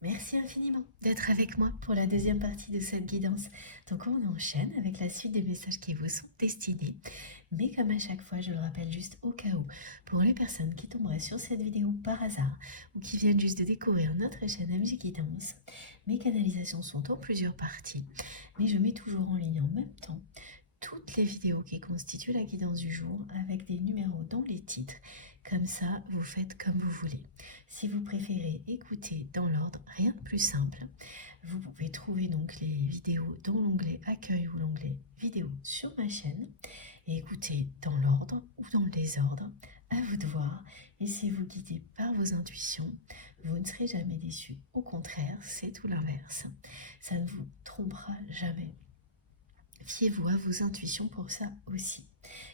Merci infiniment d'être avec moi pour la deuxième partie de cette guidance. Donc on enchaîne avec la suite des messages qui vous sont destinés. Mais comme à chaque fois, je le rappelle juste au cas où, pour les personnes qui tomberaient sur cette vidéo par hasard ou qui viennent juste de découvrir notre chaîne MJ Guidance, mes canalisations sont en plusieurs parties, mais je mets toujours en ligne en même temps toutes les vidéos qui constituent la guidance du jour avec des numéros dans les titres. Comme ça, vous faites comme vous voulez. Si vous préférez écouter dans l'ordre, rien de plus simple. Vous pouvez trouver donc les vidéos dans l'onglet Accueil ou l'onglet Vidéo sur ma chaîne et écouter dans l'ordre ou dans le désordre. À vous de voir. Laissez-vous guider par vos intuitions. Vous ne serez jamais déçus. Au contraire, c'est tout l'inverse. Ça ne vous trompera jamais. Fiez-vous à vos intuitions pour ça aussi.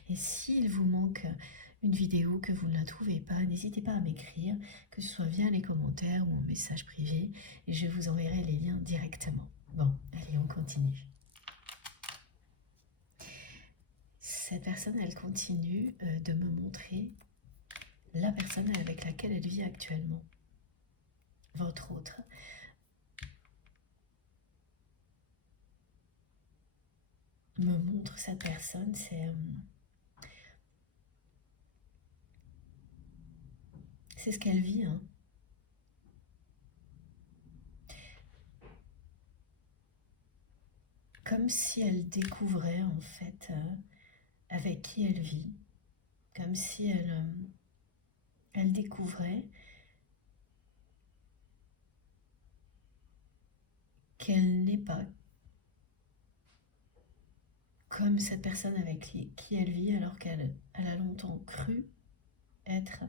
Et s'il vous manque une vidéo, que vous ne la trouvez pas, n'hésitez pas à m'écrire, que ce soit via les commentaires ou en message privé, et je vous enverrai les liens directement. Bon, allez, on continue. Cette personne, elle continue de me montrer la personne avec laquelle elle vit actuellement. Votre autre. Me montre cette personne, c'est ce qu'elle vit, hein. Comme si elle découvrait en fait avec qui elle vit, comme si elle découvrait qu'elle n'est pas comme cette personne avec qui elle vit, alors qu'elle a longtemps cru être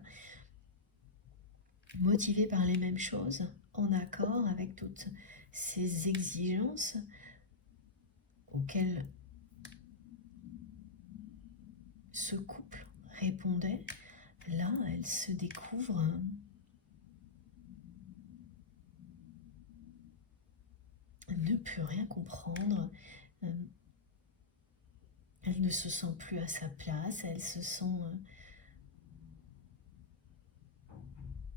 motivée par les mêmes choses, en accord avec toutes ces exigences auxquelles ce couple répondait. Là, elle se découvre ne plus rien comprendre. Elle ne se sent plus à sa place, elle se sent...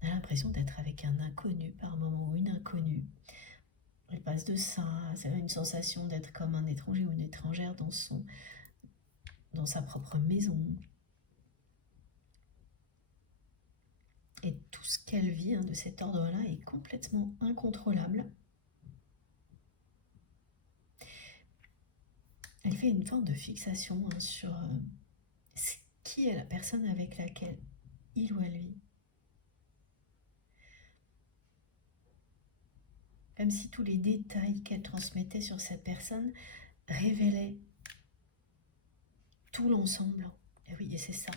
elle a l'impression d'être avec un inconnu par moment, ou une inconnue. Elle passe de ça à une sensation d'être comme un étranger ou une étrangère dans sa propre maison. Et tout ce qu'elle vit de cet ordre-là est complètement incontrôlable. Elle fait une forme de fixation sur qui est la personne avec laquelle il ou elle vit. Comme si tous les détails qu'elle transmettait sur cette personne révélaient tout l'ensemble. Et oui, et c'est ça.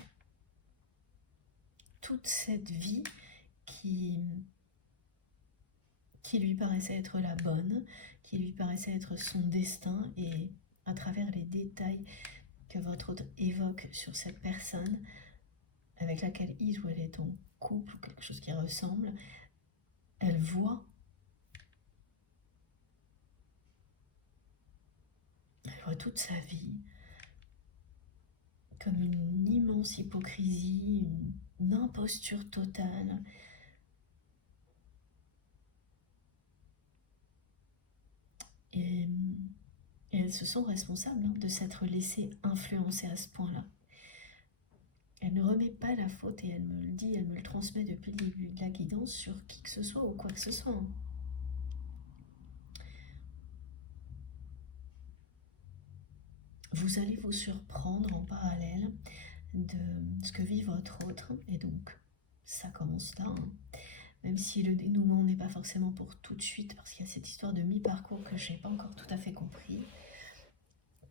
Toute cette vie qui lui paraissait être la bonne, qui lui paraissait être son destin, et à travers les détails que votre autre évoque sur cette personne avec laquelle il ou elle est en couple, quelque chose qui ressemble, elle voit toute sa vie comme une immense hypocrisie, une imposture totale. Et elle se sent responsable de s'être laissée influencer à ce point-là. Elle ne remet pas la faute, et elle me le dit, elle me le transmet depuis le début de la guidance, sur qui que ce soit ou quoi que ce soit. Vous allez vous surprendre en parallèle de ce que vit votre autre, et donc ça commence là. Même si le dénouement n'est pas forcément pour tout de suite, parce qu'il y a cette histoire de mi-parcours que je n'ai pas encore tout à fait comprise.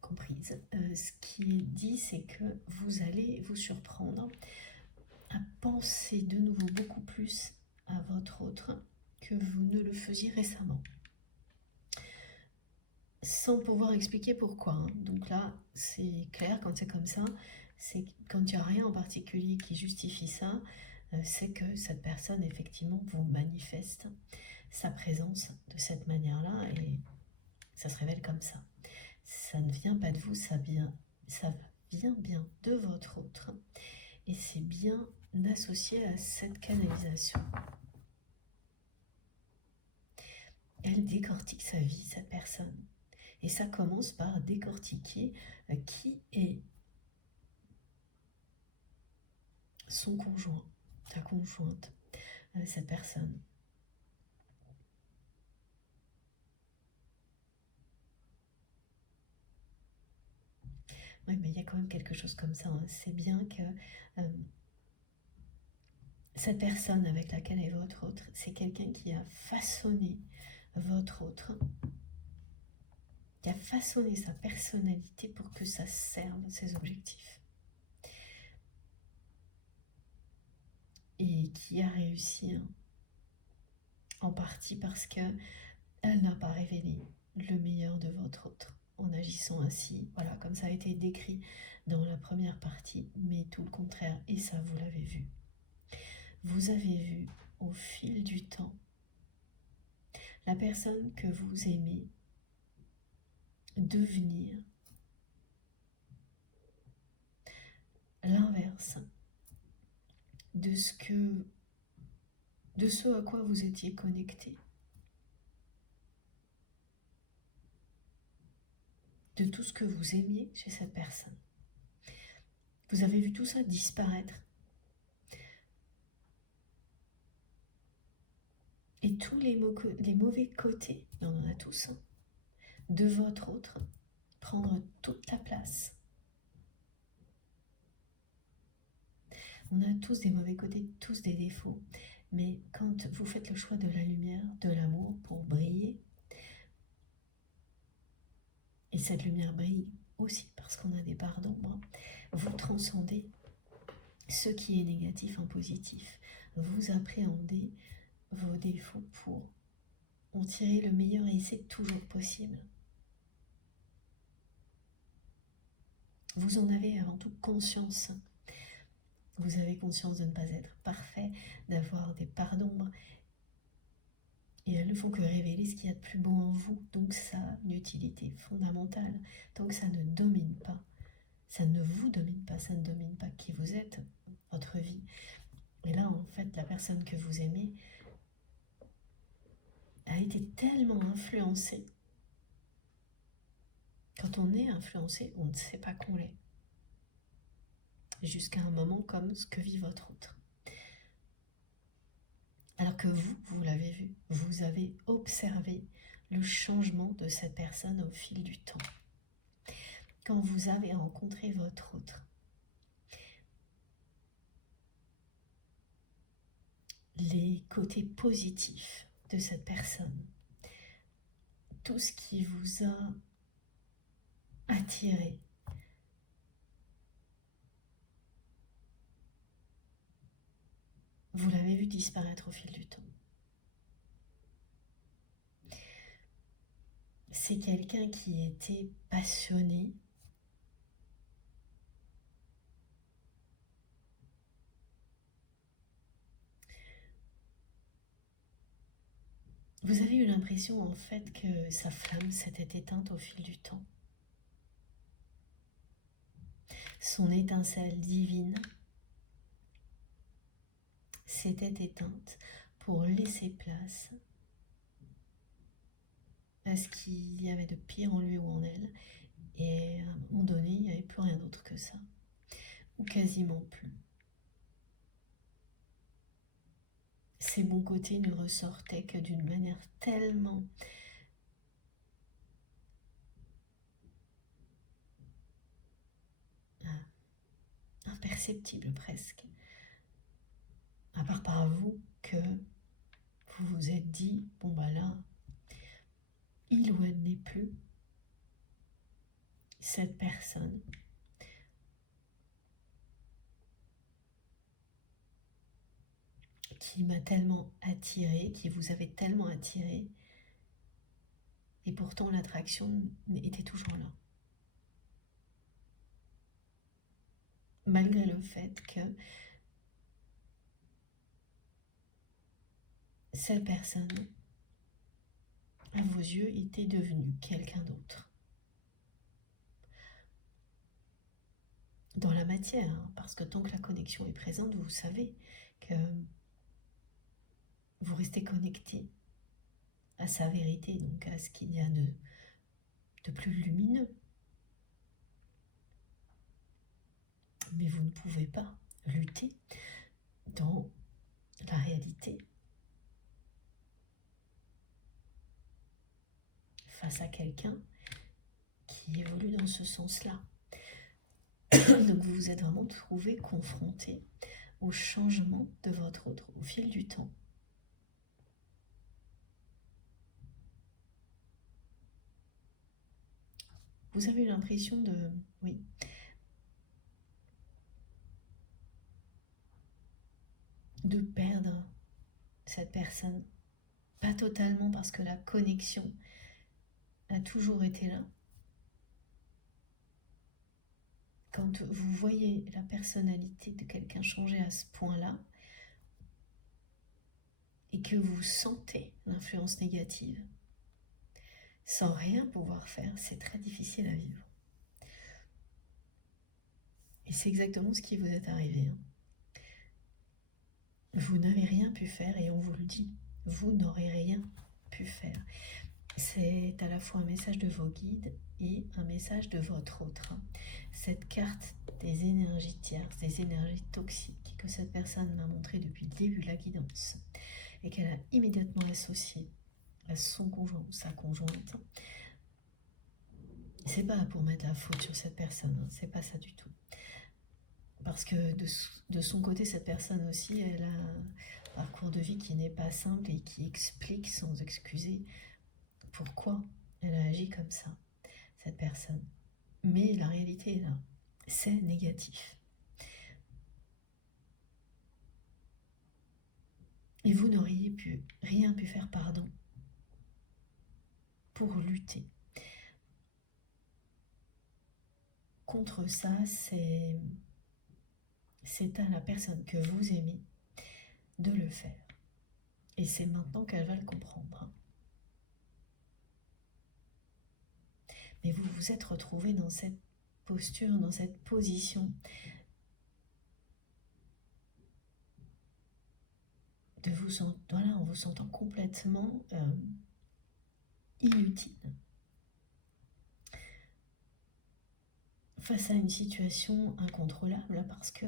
Ce qui est dit, c'est que vous allez vous surprendre à penser de nouveau beaucoup plus à votre autre que vous ne le faisiez récemment, sans pouvoir expliquer pourquoi. Donc là, c'est clair, quand c'est comme ça, c'est quand il n'y a rien en particulier qui justifie ça, c'est que cette personne, effectivement, vous manifeste sa présence de cette manière-là, et ça se révèle comme ça. Ça ne vient pas de vous, ça vient bien de votre autre, et c'est bien associé à cette canalisation. décortique sa vie, cette personne. Et ça commence par décortiquer qui est son conjoint, sa conjointe, cette personne. Oui, mais il y a quand même quelque chose comme ça. Hein. C'est bien que cette personne avec laquelle est votre autre, c'est quelqu'un qui a façonné votre autre, qui a façonné sa personnalité pour que ça serve ses objectifs. Et qui a réussi, hein, en partie parce qu'elle n'a pas révélé le meilleur de votre autre en agissant ainsi, voilà, comme ça a été décrit dans la première partie, mais tout le contraire, et ça vous l'avez vu. Vous avez vu au fil du temps la personne que vous aimez devenir l'inverse de ce à quoi vous étiez connecté, de tout ce que vous aimiez chez cette personne. Vous avez vu tout ça disparaître. Et tous les mauvais côtés, et on en a tous, hein, de votre autre, prendre toute la place. On a tous des mauvais côtés, tous des défauts. Mais quand vous faites le choix de la lumière, de l'amour pour briller, et cette lumière brille aussi parce qu'on a des parts d'ombre, vous transcendez ce qui est négatif en positif. Vous appréhendez vos défauts pour en tirer le meilleur et c'est toujours possible. Vous en avez avant tout conscience. Vous avez conscience de ne pas être parfait, d'avoir des parts d'ombre. Et elles ne font que révéler ce qu'il y a de plus beau en vous. Donc ça a une utilité fondamentale. Tant que ça ne domine pas, ça ne vous domine pas, ça ne domine pas qui vous êtes, votre vie. Et là, en fait, la personne que vous aimez a été tellement influencée. Quand on est influencé, on ne sait pas qu'on l'est. Jusqu'à un moment comme ce que vit votre autre. Alors que vous l'avez vu, vous avez observé le changement de cette personne au fil du temps. Quand vous avez rencontré votre autre, les côtés positifs de cette personne, tout ce qui vous a attiré, vous l'avez vu disparaître au fil du temps. C'est quelqu'un qui était passionné, vous avez eu l'impression en fait que sa flamme s'était éteinte au fil du temps. Son étincelle divine s'était éteinte pour laisser place à ce qu'il y avait de pire en lui ou en elle. Et à un moment donné, il n'y avait plus rien d'autre que ça. Ou quasiment plus. Ses bons côtés ne ressortaient que d'une manière tellement imperceptible presque, à part par vous, que vous vous êtes dit, bon bah là, il ou elle n'est plus cette personne qui m'a tellement attiré, qui vous avait tellement attiré, et pourtant l'attraction était toujours là. Malgré le fait que cette personne, à vos yeux, était devenue quelqu'un d'autre. Dans la matière, hein, parce que tant que la connexion est présente, vous savez que vous restez connecté à sa vérité, donc à ce qu'il y a de plus lumineux. Mais vous ne pouvez pas lutter dans la réalité face à quelqu'un qui évolue dans ce sens-là. Donc vous vous êtes vraiment trouvé confronté au changement de votre autre au fil du temps. Vous avez eu l'impression de perdre cette personne. Pas totalement parce que la connexion a toujours été là. Quand vous voyez la personnalité de quelqu'un changer à ce point-là et que vous sentez l'influence négative, sans rien pouvoir faire, c'est très difficile à vivre. Et c'est exactement ce qui vous est arrivé. Vous n'avez rien pu faire et on vous le dit, vous n'aurez rien pu faire. C'est à la fois un message de vos guides et un message de votre autre. Cette carte des énergies tierces, des énergies toxiques que cette personne m'a montré depuis le début de la guidance et qu'elle a immédiatement associée à son conjoint ou sa conjointe, c'est pas pour mettre la faute sur cette personne, c'est pas ça du tout. Parce que de son côté, cette personne aussi, elle a un parcours de vie qui n'est pas simple et qui explique sans excuser pourquoi elle a agi comme ça, cette personne. Mais la réalité est là, c'est négatif. Et vous n'auriez rien pu faire, pour lutter. Contre ça, c'est à la personne que vous aimez de le faire. Et c'est maintenant qu'elle va le comprendre. Mais vous vous êtes retrouvé dans cette posture, dans cette position de vous en vous sentant complètement inutile face à une situation incontrôlable, parce que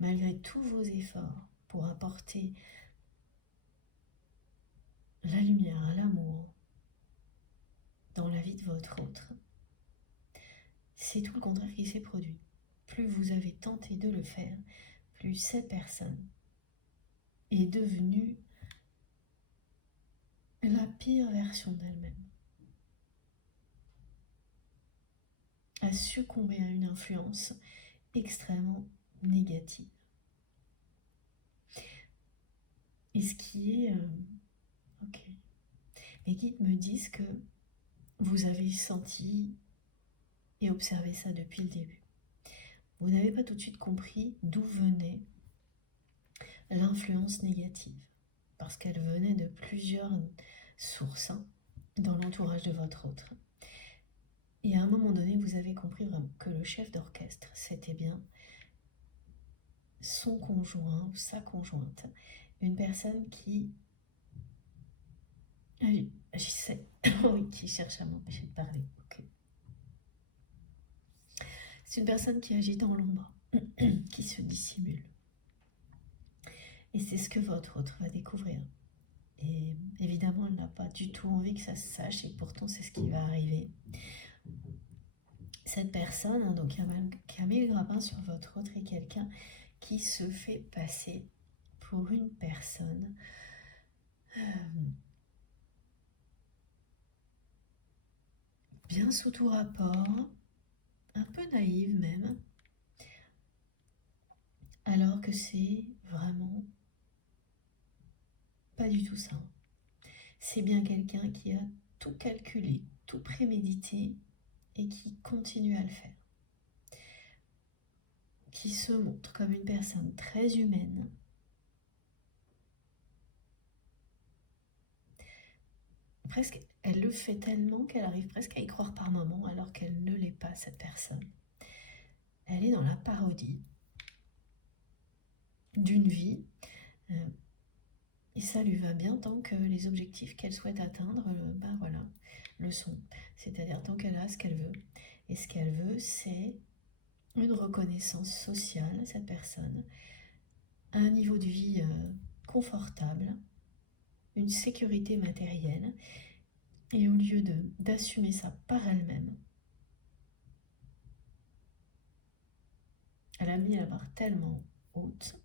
malgré tous vos efforts pour apporter la lumière, l'amour dans la vie de votre autre, c'est tout le contraire qui s'est produit. Plus vous avez tenté de le faire, plus cette personne est devenue la pire version d'elle-même. A succombé à une influence extrêmement négative. Et ce qui est... ok. Mes guides me disent que vous avez senti et observé ça depuis le début. Vous n'avez pas tout de suite compris d'où venait l'influence négative, parce qu'elle venait de plusieurs sources dans l'entourage de votre autre. Et à un moment donné, vous avez compris vraiment que le chef d'orchestre, c'était bien son conjoint ou sa conjointe, une personne qui agissait, oui, qui cherche à m'empêcher de parler. Okay. C'est une personne qui agit dans l'ombre, qui se dissimule. Et c'est ce que votre autre va découvrir. Et évidemment, elle n'a pas du tout envie que ça se sache, et pourtant c'est ce qui va arriver. Cette personne, donc qui a mis le grappin sur votre autre, est quelqu'un qui se fait passer pour une personne bien sous tout rapport, un peu naïve même, alors que c'est vraiment pas du tout ça. C'est bien quelqu'un qui a tout calculé, tout prémédité et qui continue à le faire. Qui se montre comme une personne très humaine, presque, elle le fait tellement qu'elle arrive presque à y croire par moments, alors qu'elle ne l'est pas, cette personne. Elle est dans la parodie d'une vie Et ça lui va bien tant que les objectifs qu'elle souhaite atteindre, ben voilà, le sont. C'est-à-dire tant qu'elle a ce qu'elle veut. Et ce qu'elle veut, c'est une reconnaissance sociale, cette personne, un niveau de vie confortable, une sécurité matérielle, et au lieu d'assumer ça par elle-même, elle a mis la barre tellement haute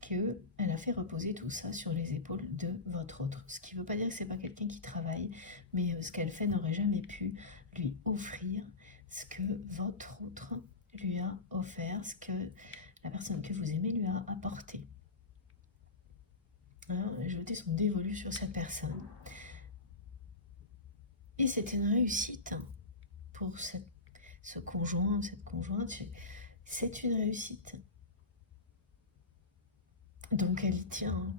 qu'elle a fait reposer tout ça sur les épaules de votre autre. Ce qui ne veut pas dire que ce n'est pas quelqu'un qui travaille, mais ce qu'elle fait n'aurait jamais pu lui offrir ce que votre autre lui a offert, ce que la personne que vous aimez lui a apporté. Hein, jeter son dévolu sur cette personne. Et c'était une réussite pour ce conjoint, cette conjointe. C'est une réussite. Donc elle y tient.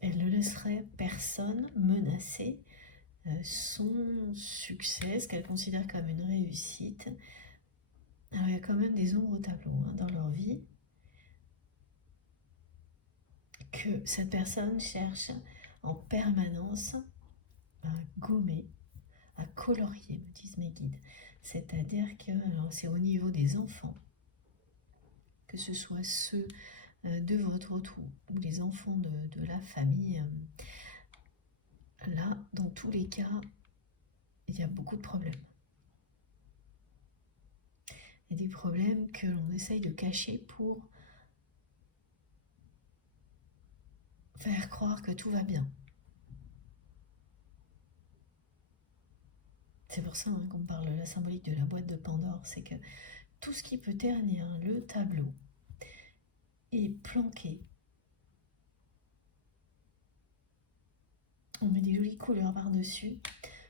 Elle ne laisserait personne menacer son succès, ce qu'elle considère comme une réussite. Alors il y a quand même des ombres au tableau dans leur vie que cette personne cherche en permanence à gommer, à colorier, me disent mes guides. C'est-à-dire que c'est au niveau des enfants, que ce soit ceux de votre autre ou les enfants de la famille. Là, dans tous les cas, il y a beaucoup de problèmes. Il y a des problèmes que l'on essaye de cacher pour faire croire que tout va bien. C'est pour ça qu'on parle de la symbolique de la boîte de Pandore, c'est que tout ce qui peut ternir le tableau est planqué. On met des jolies couleurs par-dessus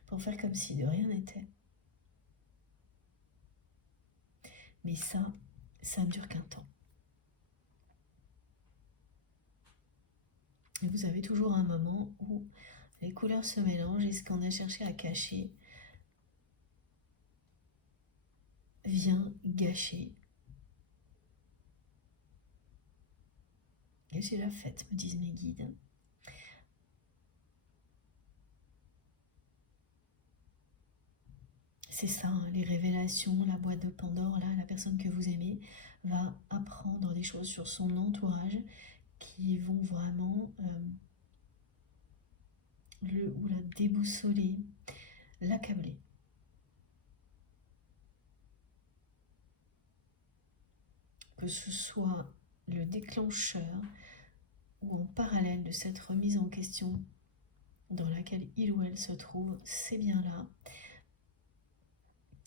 pour faire comme si de rien n'était. Mais ça ne dure qu'un temps. Et vous avez toujours un moment où les couleurs se mélangent et ce qu'on a cherché à cacher vient gâcher la fête, me disent mes guides. C'est ça, les révélations, la boîte de Pandore, là, la personne que vous aimez va apprendre des choses sur son entourage qui vont vraiment le ou la déboussoler, l'accabler. Que ce soit le déclencheur ou en parallèle de cette remise en question dans laquelle il ou elle se trouve, c'est bien là.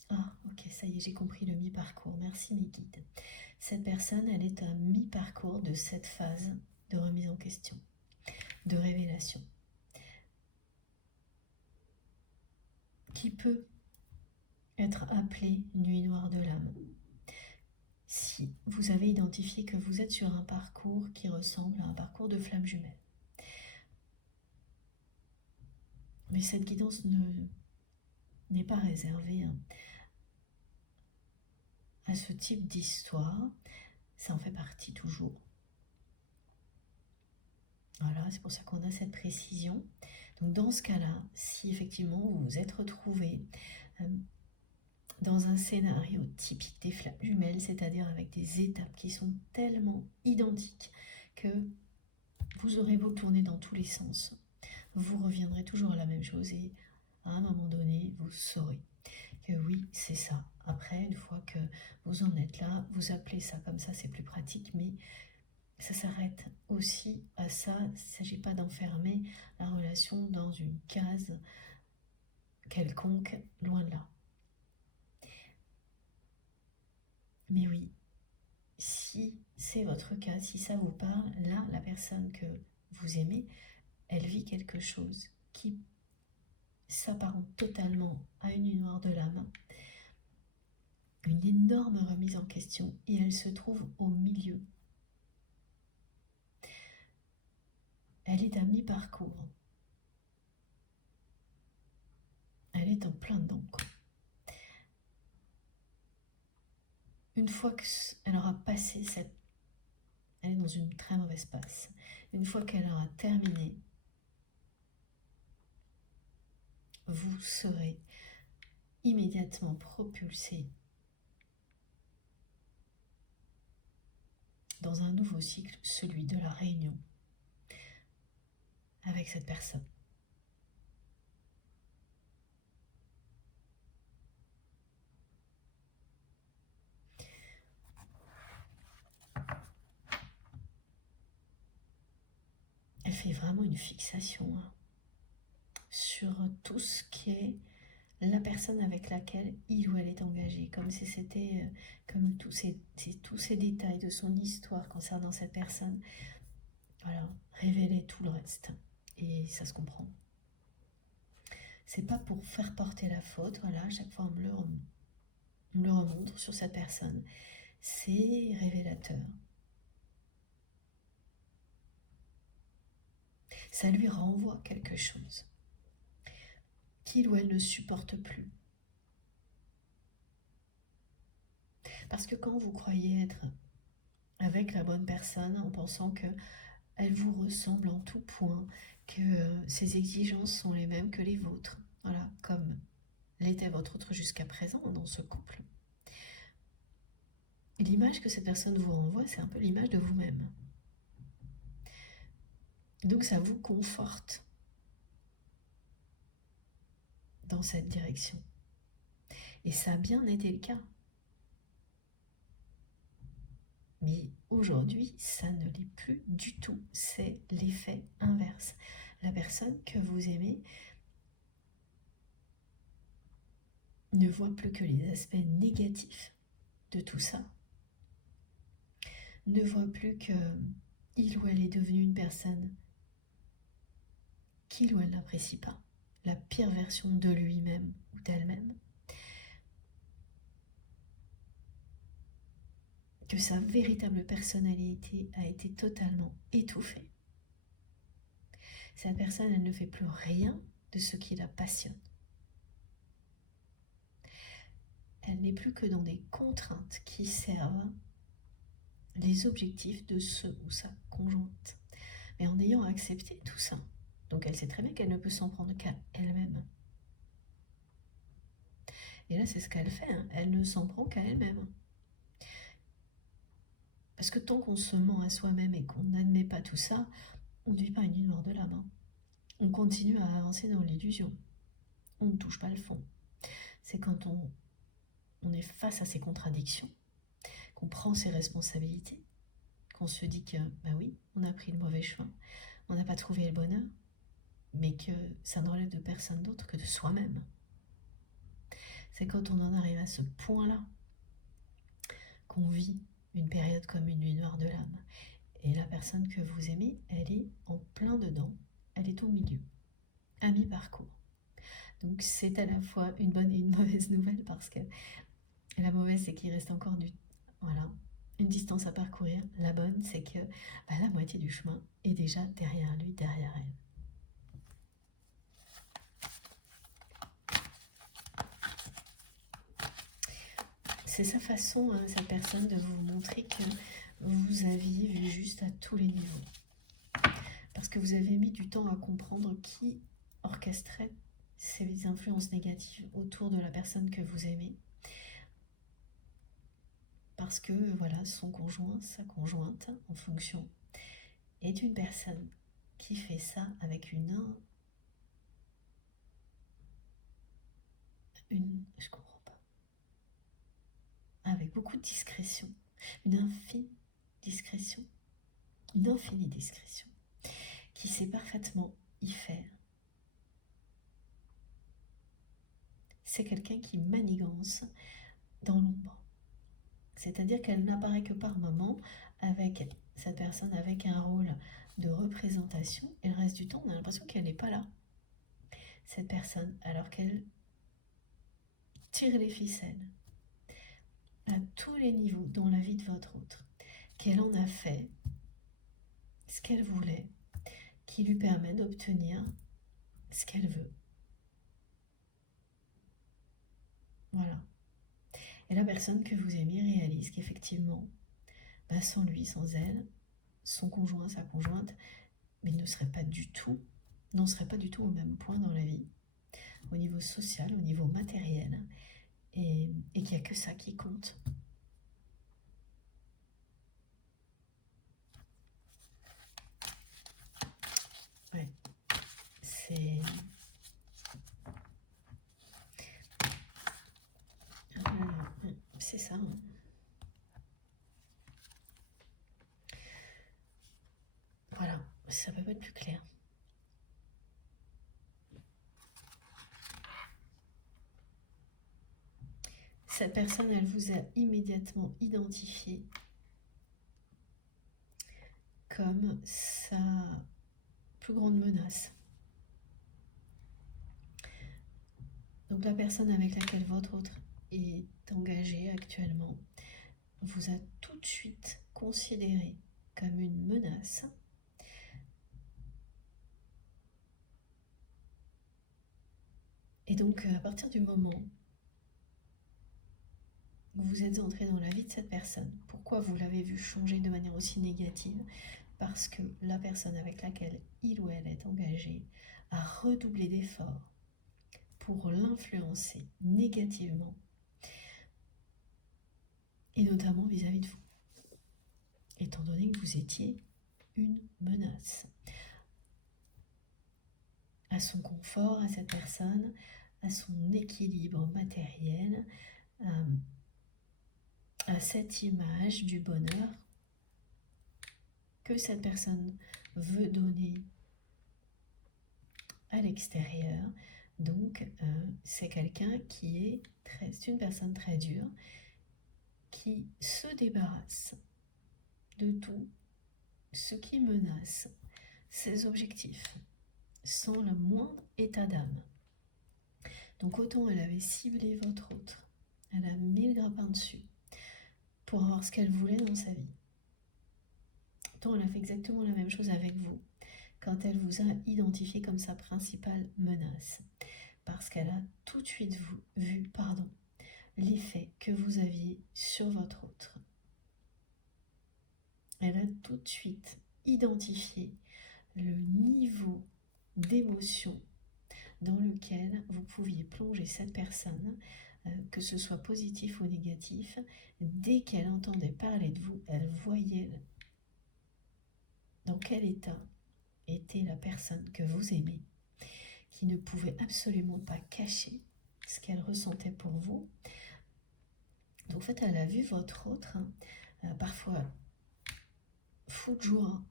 Ah, ok, ça y est, j'ai compris le mi-parcours. Merci mes guides. Cette personne, elle est à mi-parcours de cette phase de remise en question, de révélation, qui peut être appelée nuit noire de l'âme. Si vous avez identifié que vous êtes sur un parcours qui ressemble à un parcours de flamme jumelle. Mais cette guidance n'est pas réservée à ce type d'histoire, ça en fait partie toujours. Voilà, c'est pour ça qu'on a cette précision. Donc dans ce cas-là, si effectivement vous vous êtes retrouvé dans un scénario typique des flammes jumelles, c'est-à-dire avec des étapes qui sont tellement identiques que vous aurez beau tourner dans tous les sens, vous reviendrez toujours à la même chose et à un moment donné, vous saurez que oui, c'est ça. Après, une fois que vous en êtes là, vous appelez ça comme ça, c'est plus pratique, mais ça s'arrête aussi à ça. Il ne s'agit pas d'enfermer la relation dans une case quelconque, loin de là. Mais oui, si c'est votre cas, si ça vous parle, là, la personne que vous aimez, elle vit quelque chose qui s'apparente totalement à une nuit noire de l'âme, une énorme remise en question, et elle se trouve au milieu. Elle est à mi-parcours. Elle est en plein dedans, quoi. Une fois qu'elle aura passé cette Elle est dans une très mauvaise passe. Une fois qu'elle aura terminé, vous serez immédiatement propulsé dans un nouveau cycle, celui de la réunion avec cette personne. Elle fait vraiment une fixation sur tout ce qui est la personne avec laquelle il ou elle est engagé, comme si c'était comme tous ces détails de son histoire concernant cette personne. Voilà, révéler tout le reste. Et ça se comprend. C'est pas pour faire porter la faute, voilà, à chaque fois on me le remontre sur cette personne. C'est révélateur. Ça lui renvoie quelque chose qu'il ou elle ne supporte plus. Parce que quand vous croyez être avec la bonne personne en pensant qu'elle vous ressemble en tout point, que ses exigences sont les mêmes que les vôtres, voilà, comme l'était votre autre jusqu'à présent dans ce couple. L'image que cette personne vous renvoie, c'est un peu l'image de vous-même. Donc ça vous conforte dans cette direction. Et ça a bien été le cas. Mais aujourd'hui, ça ne l'est plus du tout. C'est l'effet inverse. La personne que vous aimez ne voit plus que les aspects négatifs de tout ça. Ne voit plus que il ou elle est devenu une personne qu'il ou elle n'apprécie pas, la pire version de lui-même ou d'elle-même, que sa véritable personnalité a été totalement étouffée. Cette personne, elle ne fait plus rien de ce qui la passionne. Elle n'est plus que dans des contraintes qui servent les objectifs de ce ou sa conjointe. Mais en ayant accepté tout ça, donc elle sait très bien qu'elle ne peut s'en prendre qu'à elle-même. Et là, c'est ce qu'elle fait, hein. Elle ne s'en prend qu'à elle-même. Parce que tant qu'on se ment à soi-même et qu'on n'admet pas tout ça, on ne vit pas une nuit noire de l'âme. Hein. On continue à avancer dans l'illusion. On ne touche pas le fond. C'est quand on est face à ces contradictions, qu'on prend ses responsabilités, qu'on se dit que, bah oui, on a pris le mauvais chemin, on n'a pas trouvé le bonheur, mais que ça ne relève de personne d'autre que de soi-même. C'est quand on en arrive à ce point-là qu'on vit une période comme une nuit noire de l'âme. Et la personne que vous aimez, elle est en plein dedans, elle est au milieu, à mi-parcours. Donc c'est à la fois une bonne et une mauvaise nouvelle parce que la mauvaise, c'est qu'il reste encore une distance à parcourir. La bonne, c'est que la moitié du chemin est déjà derrière lui, derrière elle. C'est sa façon, cette personne, de vous montrer que vous aviez vu juste à tous les niveaux. Parce que vous avez mis du temps à comprendre qui orchestrait ces influences négatives autour de la personne que vous aimez. Parce que voilà, son conjoint, sa conjointe, en fonction, est une personne qui fait ça avec je comprends pas, avec beaucoup de discrétion, une infinie discrétion, qui sait parfaitement y faire. C'est quelqu'un qui manigance dans l'ombre. C'est-à-dire qu'elle n'apparaît que par moment avec cette personne, avec un rôle de représentation, et le reste du temps, on a l'impression qu'elle n'est pas là. Cette personne, alors qu'elle tire les ficelles à tous les niveaux dans la vie de votre autre, qu'elle en a fait ce qu'elle voulait, qui lui permet d'obtenir ce qu'elle veut. Voilà. Et la personne que vous aimez réalise qu'effectivement, sans lui, sans elle, son conjoint, sa conjointe, mais il ne serait pas du tout, n'en serait pas du tout au même point dans la vie, au niveau social, au niveau matériel, et qu'il n'y a que ça qui compte. Ouais, c'est ça. Hein. Voilà, ça peut pas être plus clair. Cette personne, elle vous a immédiatement identifié comme sa plus grande menace. Donc la personne avec laquelle votre autre est engagé actuellement vous a tout de suite considéré comme une menace. Et donc à partir du moment où vous êtes entré dans la vie de cette personne, pourquoi vous l'avez vu changer de manière aussi négative? Parce que la personne avec laquelle il ou elle est engagé a redoublé d'efforts pour l'influencer négativement, et notamment vis-à-vis de vous, étant donné que vous étiez une menace à son confort, à cette personne, à son équilibre matériel, à cette image du bonheur que cette personne veut donner à l'extérieur. Donc c'est quelqu'un qui est une personne très dure, qui se débarrasse de tout ce qui menace ses objectifs sans le moindre état d'âme. Donc autant elle avait ciblé votre autre, elle a mis le grappin dessus pour avoir ce qu'elle voulait dans sa vie, autant elle a fait exactement la même chose avec vous quand elle vous a identifié comme sa principale menace, parce qu'elle a tout de suite vu l'effet que vous aviez sur votre autre. Elle a tout de suite identifié le niveau d'émotion dans lequel vous pouviez plonger cette personne, que ce soit positif ou négatif. Dès qu'elle entendait parler de vous, elle voyait dans quel état était la personne que vous aimez, qui ne pouvait absolument pas cacher ce qu'elle ressentait pour vous. Donc en fait, elle a vu votre autre, parfois fou de joie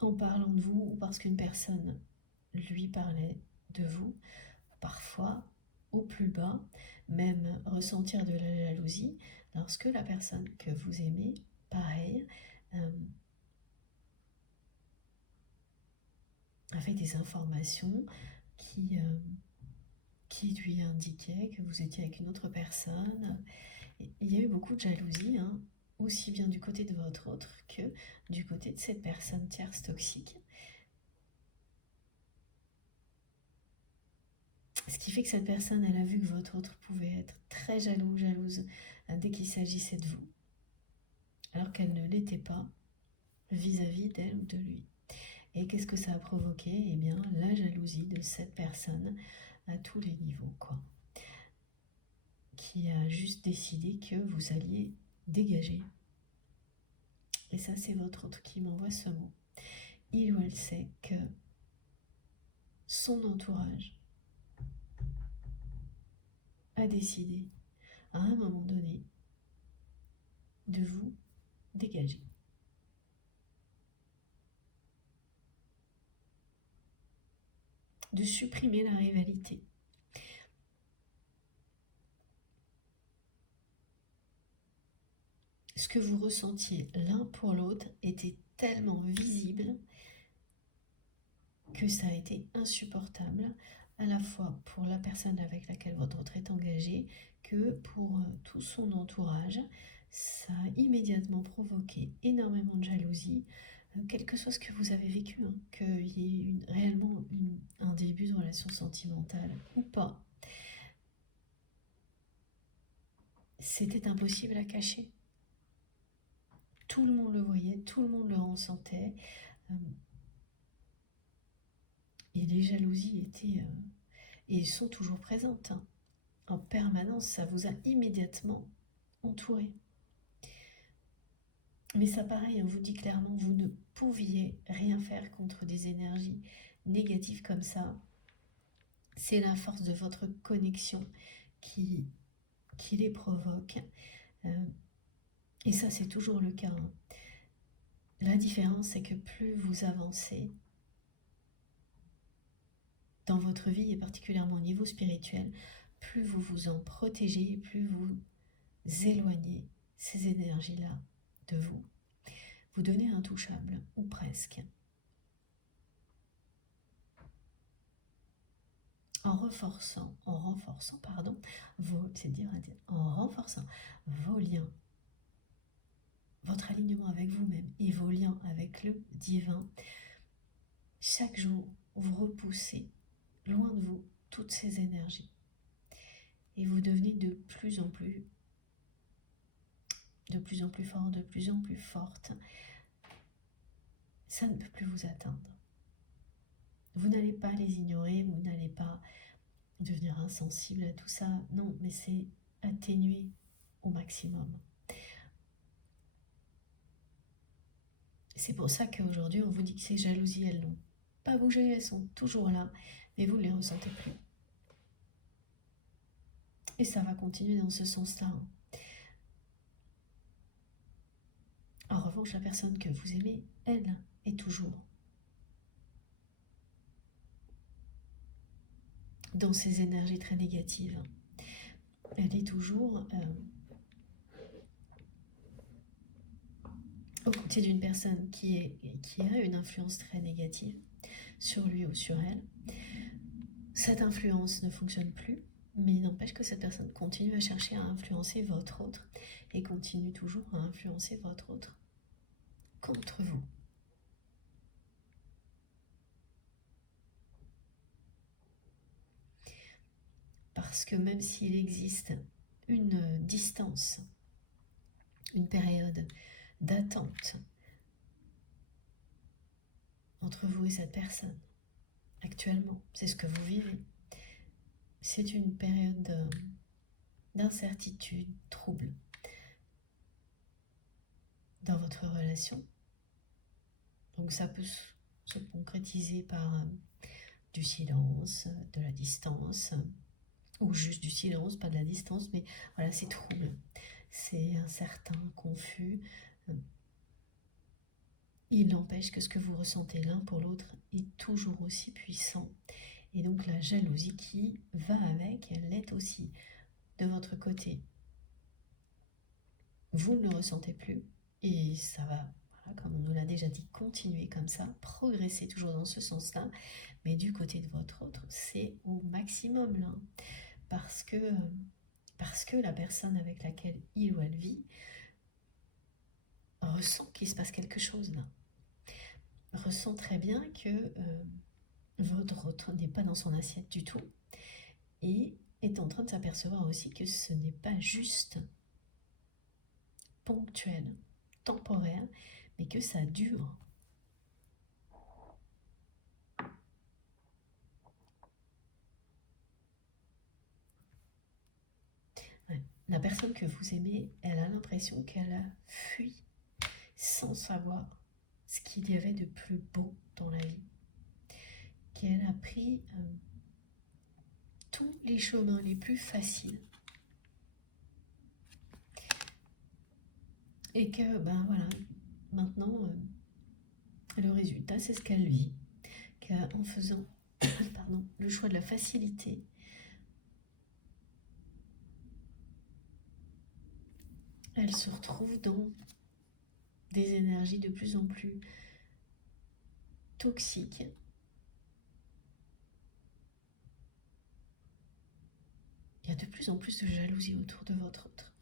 en parlant de vous, ou parce qu'une personne lui parlait de vous, parfois au plus bas, même ressentir de la jalousie lorsque la personne que vous aimez, pareil, avait des informations qui lui indiquaient que vous étiez avec une autre personne. Et il y a eu beaucoup de jalousie, hein, aussi bien du côté de votre autre que du côté de cette personne tierce toxique. Ce qui fait que cette personne, elle a vu que votre autre pouvait être très jalouse dès qu'il s'agissait de vous, alors qu'elle ne l'était pas vis-à-vis d'elle ou de lui. Et qu'est-ce que ça a provoqué? Eh bien, la jalousie de cette personne à tous les niveaux, quoi. Qui a juste décidé que vous alliez dégager. Et ça, c'est votre autre qui m'envoie ce mot. Il ou elle sait que son entourage a décidé, à un moment donné, de vous dégager. De supprimer la rivalité. Ce que vous ressentiez l'un pour l'autre était tellement visible que ça a été insupportable, à la fois pour la personne avec laquelle votre autre est engagé, que pour tout son entourage. Ça a immédiatement provoqué énormément de jalousie, quel que soit ce que vous avez vécu, hein, qu'il y ait réellement un début de relation sentimentale ou pas. C'était impossible à cacher. Tout le monde le voyait, tout le monde le ressentait. Et les jalousies étaient et sont toujours présentes, hein. En permanence, ça vous a immédiatement entouré. Mais ça, pareil, on vous dit clairement, vous ne pouviez rien faire contre des énergies négatives comme ça. C'est la force de votre connexion qui les provoque. Et ça, c'est toujours le cas, hein. La différence, c'est que plus vous avancez dans votre vie, et particulièrement au niveau spirituel, plus vous vous en protégez, plus vous éloignez ces énergies-là de vous. Vous devenez intouchable, ou presque. En renforçant vos liens, votre alignement avec vous-même et vos liens avec le divin, chaque jour, vous repoussez loin de vous toutes ces énergies. Et vous devenez de plus en plus fort, de plus en plus forte. Ça ne peut plus vous atteindre. Vous n'allez pas les ignorer, vous n'allez pas devenir insensible à tout ça. Non, mais c'est atténué au maximum. C'est pour ça qu'aujourd'hui, on vous dit que ces jalousies, elles n'ont pas bougé, elles sont toujours là, mais vous ne les ressentez plus. Et ça va continuer dans ce sens-là. En revanche, la personne que vous aimez, elle, est toujours dans ces énergies très négatives. Elle est toujours aux côtés d'une personne qui a une influence très négative sur lui ou sur elle. Cette influence ne fonctionne plus, mais il n'empêche que cette personne continue à chercher à influencer votre autre et continue toujours à influencer votre autre contre vous. Parce que même s'il existe une distance, une période d'attente entre vous et cette personne, actuellement, c'est ce que vous vivez, c'est une période d'incertitude, trouble dans votre relation. Donc ça peut se concrétiser par du silence, de la distance, ou juste du silence, pas de la distance, mais voilà, c'est trouble, c'est incertain, confus. Il n'empêche que ce que vous ressentez l'un pour l'autre est toujours aussi puissant. Et donc la jalousie qui va avec, elle l'est aussi de votre côté. Vous ne le ressentez plus et ça va, voilà, comme on nous l'a déjà dit, continuer comme ça, progresser toujours dans ce sens-là. Mais du côté de votre autre, c'est au maximum là. Parce que la personne avec laquelle il ou elle vit ressent qu'il se passe quelque chose là. Ressent très bien que votre autre n'est pas dans son assiette du tout et est en train de s'apercevoir aussi que ce n'est pas juste ponctuel, temporaire, mais que ça dure. Ouais. La personne que vous aimez, elle a l'impression qu'elle a fui sans savoir ce qu'il y avait de plus beau dans la vie. Qu'elle a pris tous les chemins les plus faciles. Et que, ben voilà, maintenant, le résultat, c'est ce qu'elle vit. Qu'en faisant le choix de la facilité, elle se retrouve dans des énergies de plus en plus toxiques. Il y a de plus en plus de jalousie autour de votre autre.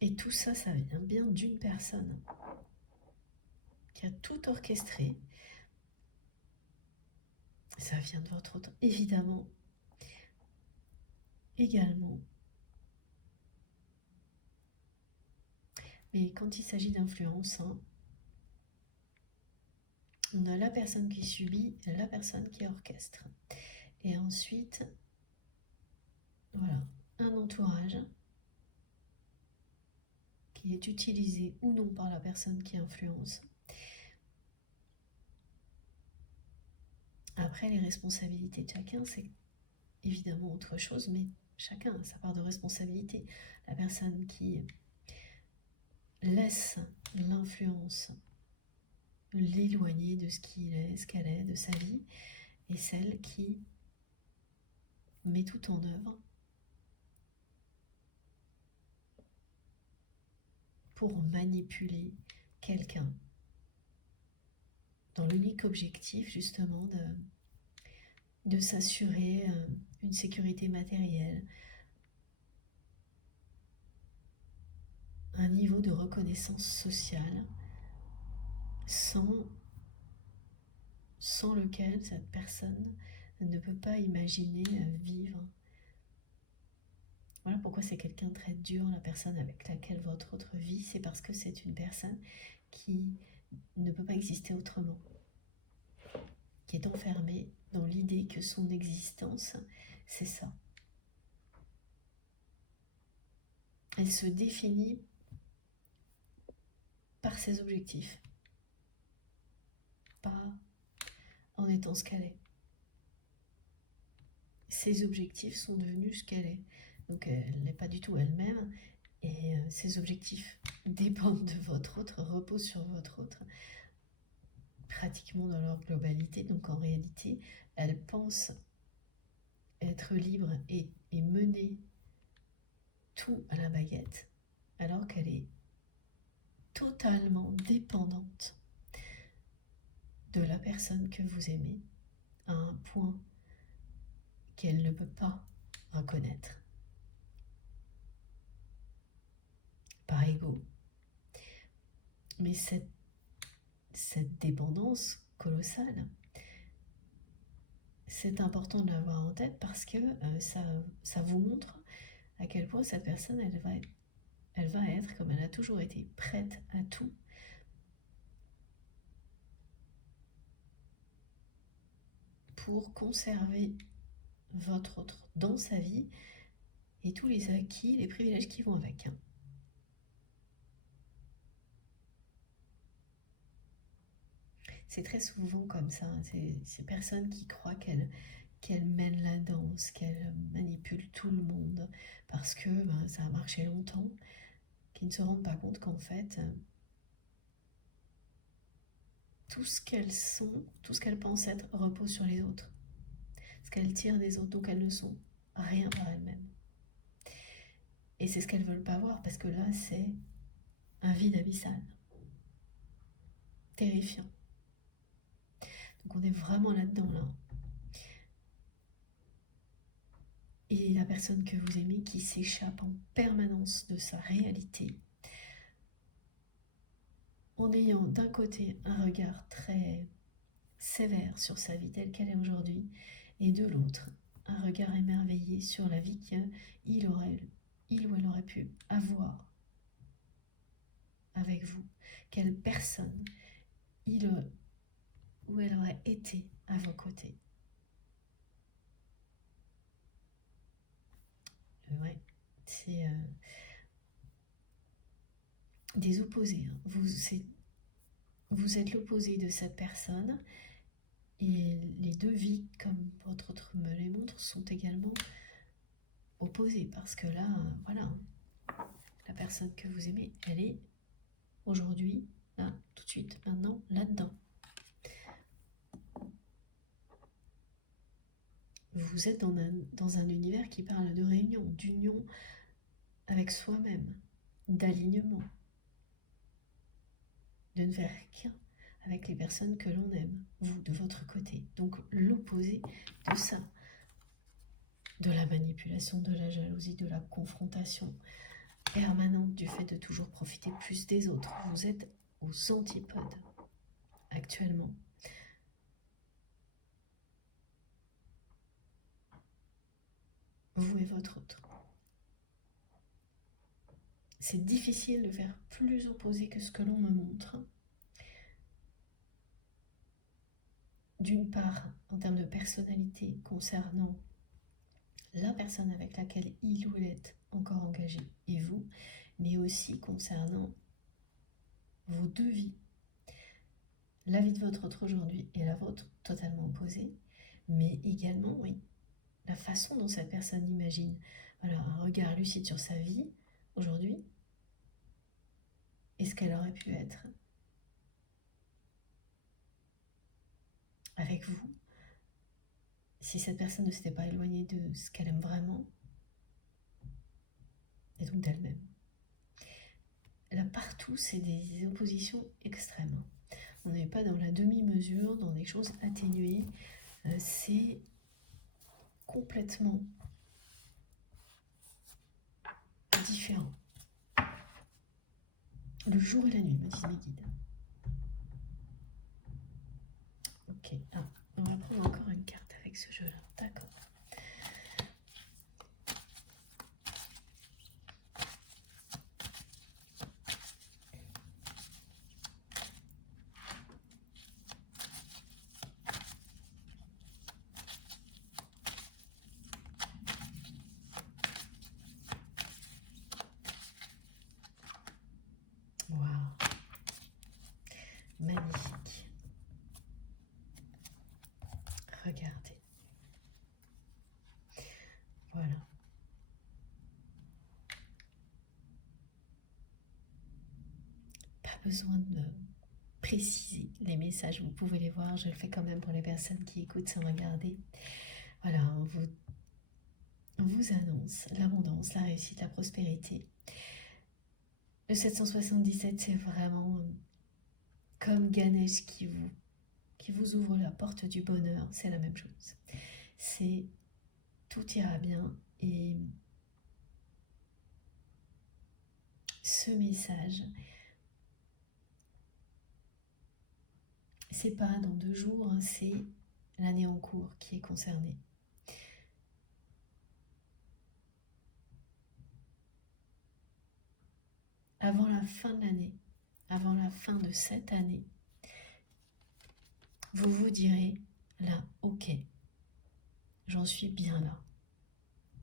Et tout ça, ça vient bien d'une personne qui a tout orchestré. Ça vient de votre autre, évidemment. Également, Mais quand il s'agit d'influence, hein, on a la personne qui subit, la personne qui orchestre. Et ensuite, voilà, un entourage qui est utilisé ou non par la personne qui influence. Après, les responsabilités de chacun, c'est évidemment autre chose, mais chacun a sa part de responsabilité. La personne qui laisse l'influence l'éloigner de ce qu'il est, ce qu'elle est, de sa vie, et celle qui met tout en œuvre pour manipuler quelqu'un dans l'unique objectif justement de s'assurer une sécurité matérielle, un niveau de reconnaissance sociale sans lequel cette personne ne peut pas imaginer vivre. Voilà pourquoi c'est quelqu'un de très dur, la personne avec laquelle votre autre vit, c'est parce que c'est une personne qui ne peut pas exister autrement, qui est enfermée dans l'idée que son existence, c'est ça. Elle se définit par ses objectifs, pas en étant ce qu'elle est. Ses objectifs sont devenus ce qu'elle est. Donc elle n'est pas du tout elle-même, et ses objectifs dépendent de votre autre, reposent sur votre autre, pratiquement dans leur globalité. Donc en réalité, elle pense être libre et mener tout à la baguette, alors qu'elle est totalement dépendante de la personne que vous aimez, à un point qu'elle ne peut pas reconnaître par ego. Mais cette dépendance colossale, c'est important de l'avoir en tête parce que ça vous montre à quel point cette personne, elle va être, comme elle a toujours été, prête à tout pour conserver votre autre dans sa vie et tous les acquis, les privilèges qui vont avec. C'est très souvent comme ça, ces personnes qui croient qu'elles mènent la danse, qu'elles manipulent tout le monde parce que ça a marché longtemps, qui ne se rendent pas compte qu'en fait, tout ce qu'elles sont, tout ce qu'elles pensent être repose sur les autres. Ce qu'elles tirent des autres, donc elles ne sont rien par elles-mêmes. Et c'est ce qu'elles ne veulent pas voir parce que là, c'est un vide abyssal, terrifiant. Donc on est vraiment là-dedans, là. Et la personne que vous aimez qui s'échappe en permanence de sa réalité, en ayant d'un côté un regard très sévère sur sa vie telle qu'elle est aujourd'hui, et de l'autre, un regard émerveillé sur la vie qu'il ou elle aurait pu avoir avec vous. Quelle personne il ou elle aurait été à vos côtés. Ouais, c'est des opposés. Hein. Vous êtes l'opposé de cette personne. Et les deux vies, comme votre autre me les montre, sont également opposées. Parce que là, voilà, la personne que vous aimez, elle est aujourd'hui, là, tout de suite, maintenant, là-dedans. Vous êtes dans un univers qui parle de réunion, d'union avec soi-même, d'alignement, de ne faire qu'un avec les personnes que l'on aime, vous, de votre côté. Donc l'opposé de ça, de la manipulation, de la jalousie, de la confrontation permanente, du fait de toujours profiter plus des autres. Vous êtes aux antipodes actuellement. Vous et votre autre. c'est difficile de faire plus opposé que ce que l'on me montre. D'une part, en termes de personnalité concernant la personne avec laquelle il ou elle est encore engagé et vous, mais aussi concernant vos deux vies. La vie de votre autre aujourd'hui et la vôtre totalement opposée, mais également, oui, la façon dont cette personne imagine. Voilà, un regard lucide sur sa vie aujourd'hui et ce qu'elle aurait pu être avec vous si cette personne ne s'était pas éloignée de ce qu'elle aime vraiment et donc d'elle-même. Là, partout, c'est des oppositions extrêmes. On n'est pas dans la demi-mesure, dans des choses atténuées. C'est complètement différent. Le jour et la nuit, me disent mes guides. Ok, on va prendre encore une carte avec ce jeu-là. D'accord. Waouh. Magnifique. Regardez. Voilà. Pas besoin de préciser les messages, vous pouvez les voir, je le fais quand même pour les personnes qui écoutent sans regarder. Voilà, on vous annonce l'abondance, la réussite, la prospérité. Le 777, c'est vraiment comme Ganesh qui vous ouvre la porte du bonheur, c'est la même chose. C'est tout ira bien et ce message, c'est pas dans 2 jours, hein, c'est l'année en cours qui est concernée. Avant la fin de l'année, avant la fin de cette année, vous vous direz là, ok, j'en suis bien là.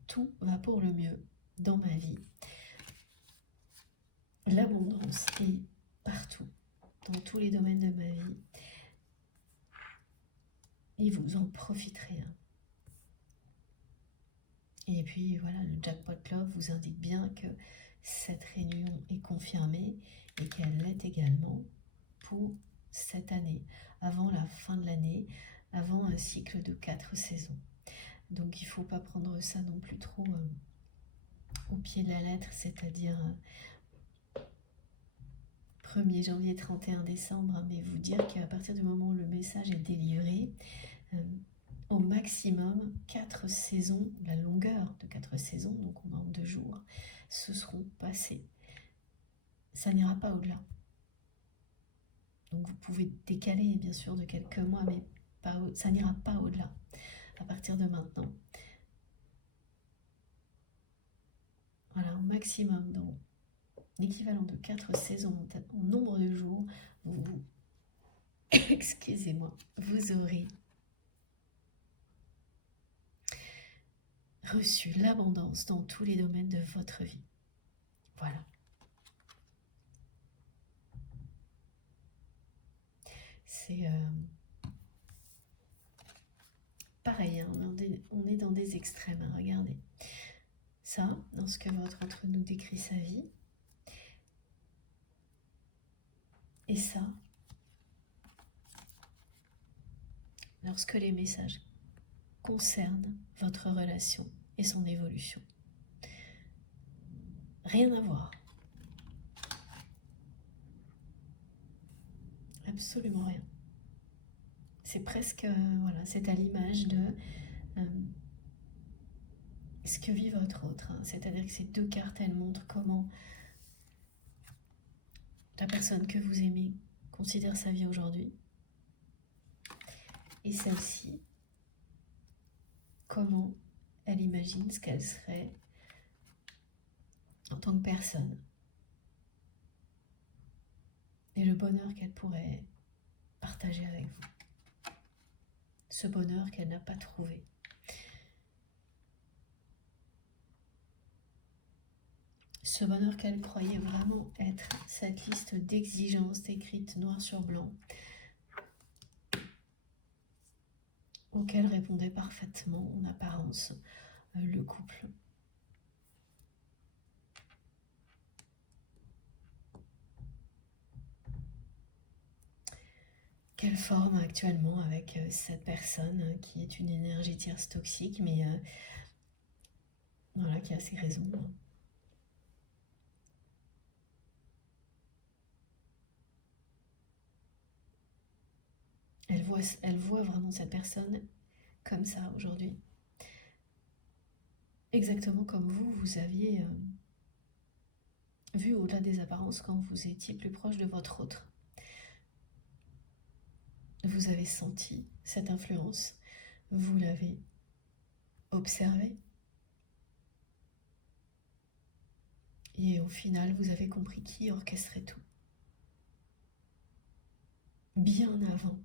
Tout va pour le mieux dans ma vie. L'abondance est partout, dans tous les domaines de ma vie. Et vous en profiterez. Et puis voilà, le Jackpot Love vous indique bien que cette réunion est confirmée et qu'elle l'est également pour cette année, avant la fin de l'année, avant un cycle de 4 saisons. Donc il ne faut pas prendre ça non plus trop au pied de la lettre, c'est-à-dire 1er janvier, 31 décembre, mais vous dire qu'à partir du moment où le message est délivré, au maximum 4 saisons, la longueur de 4 saisons, donc on a en 2 jours, se seront passées. Ça n'ira pas au-delà. Donc vous pouvez décaler bien sûr de quelques mois, mais ça n'ira pas au-delà à partir de maintenant. Voilà, au maximum, dans l'équivalent de 4 saisons en nombre de jours, vous excusez-moi, vous aurez reçu l'abondance dans tous les domaines de votre vie. Voilà. C'est pareil, hein, on est dans des extrêmes, hein, regardez. Ça, lorsque votre autre nous décrit sa vie. Et ça, lorsque les messages concernent votre relation et son évolution. Rien à voir. Absolument rien. C'est presque, voilà, c'est à l'image de ce que vit votre autre. Hein. C'est-à-dire que ces 2 cartes, elles montrent comment la personne que vous aimez considère sa vie aujourd'hui. Et celle-ci, comment elle imagine ce qu'elle serait en tant que personne et le bonheur qu'elle pourrait partager avec vous. Ce bonheur qu'elle n'a pas trouvé. Ce bonheur qu'elle croyait vraiment être cette liste d'exigences écrites noir sur blanc, auquel répondait parfaitement en apparence le couple. Qu'elle forme actuellement avec cette personne qui est une énergie tierce toxique, mais voilà, qui a ses raisons. Elle voit vraiment cette personne comme ça aujourd'hui. Exactement comme vous aviez vu au-delà des apparences quand vous étiez plus proche de votre autre. Vous avez senti cette influence, vous l'avez observée, et au final, vous avez compris qui orchestrait tout. Bien avant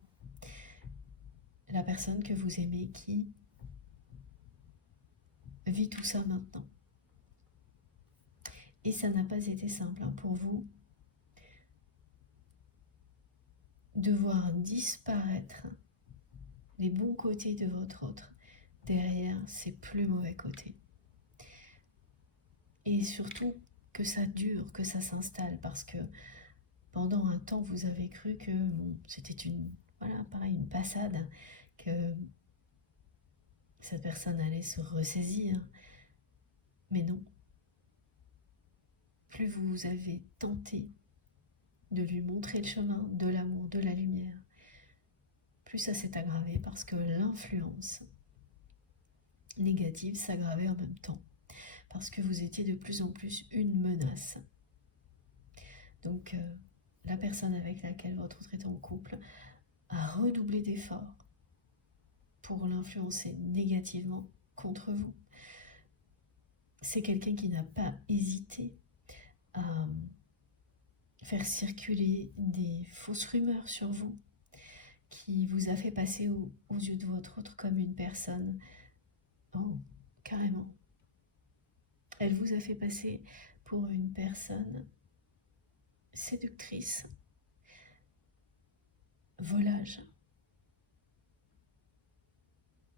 la personne que vous aimez qui vit tout ça maintenant. Et ça n'a pas été simple pour vous de voir disparaître les bons côtés de votre autre derrière ses plus mauvais côtés. Et surtout que ça dure, que ça s'installe, parce que pendant un temps vous avez cru que c'était une passade, que cette personne allait se ressaisir. Mais non. Plus vous avez tenté de lui montrer le chemin de l'amour, de la lumière, plus ça s'est aggravé, parce que l'influence négative s'aggravait en même temps, parce que vous étiez de plus en plus une menace. Donc la personne avec laquelle votre autre est en couple a redoublé d'efforts pour l'influencer négativement contre vous. C'est quelqu'un qui n'a pas hésité à faire circuler des fausses rumeurs sur vous, qui vous a fait passer aux yeux de votre autre comme une personne, carrément. Elle vous a fait passer pour une personne séductrice, volage,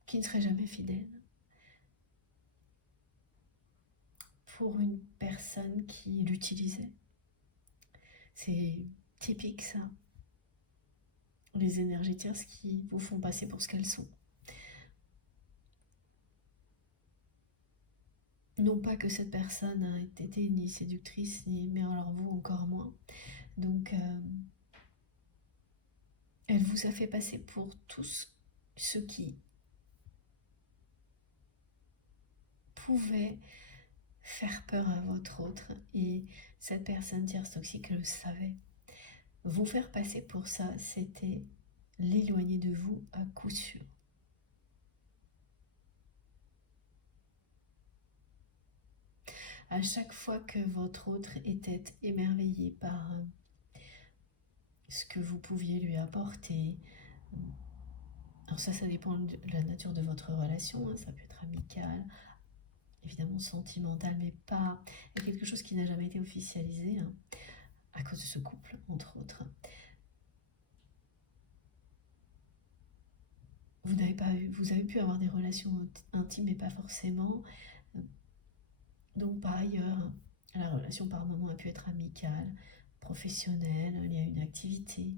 qui ne serait jamais fidèle, pour une personne qui l'utilisait. C'est typique ça, les énergies tierces qui vous font passer pour ce qu'elles sont. Non pas que cette personne a été ni séductrice, mais alors vous encore moins. Donc elle vous a fait passer pour tous ceux qui pouvaient faire peur à votre autre, et cette personne tierce toxique le savait. Vous faire passer pour ça, c'était l'éloigner de vous à coup sûr. À chaque fois que votre autre était émerveillé par ce que vous pouviez lui apporter, alors ça dépend de la nature de votre relation, ça peut être amical, évidemment sentimental, mais pas quelque chose qui n'a jamais été officialisé à cause de ce couple, entre autres. Vous avez pu avoir des relations intimes, mais pas forcément. Donc par ailleurs, la relation par moment a pu être amicale, professionnelle, il y a une activité,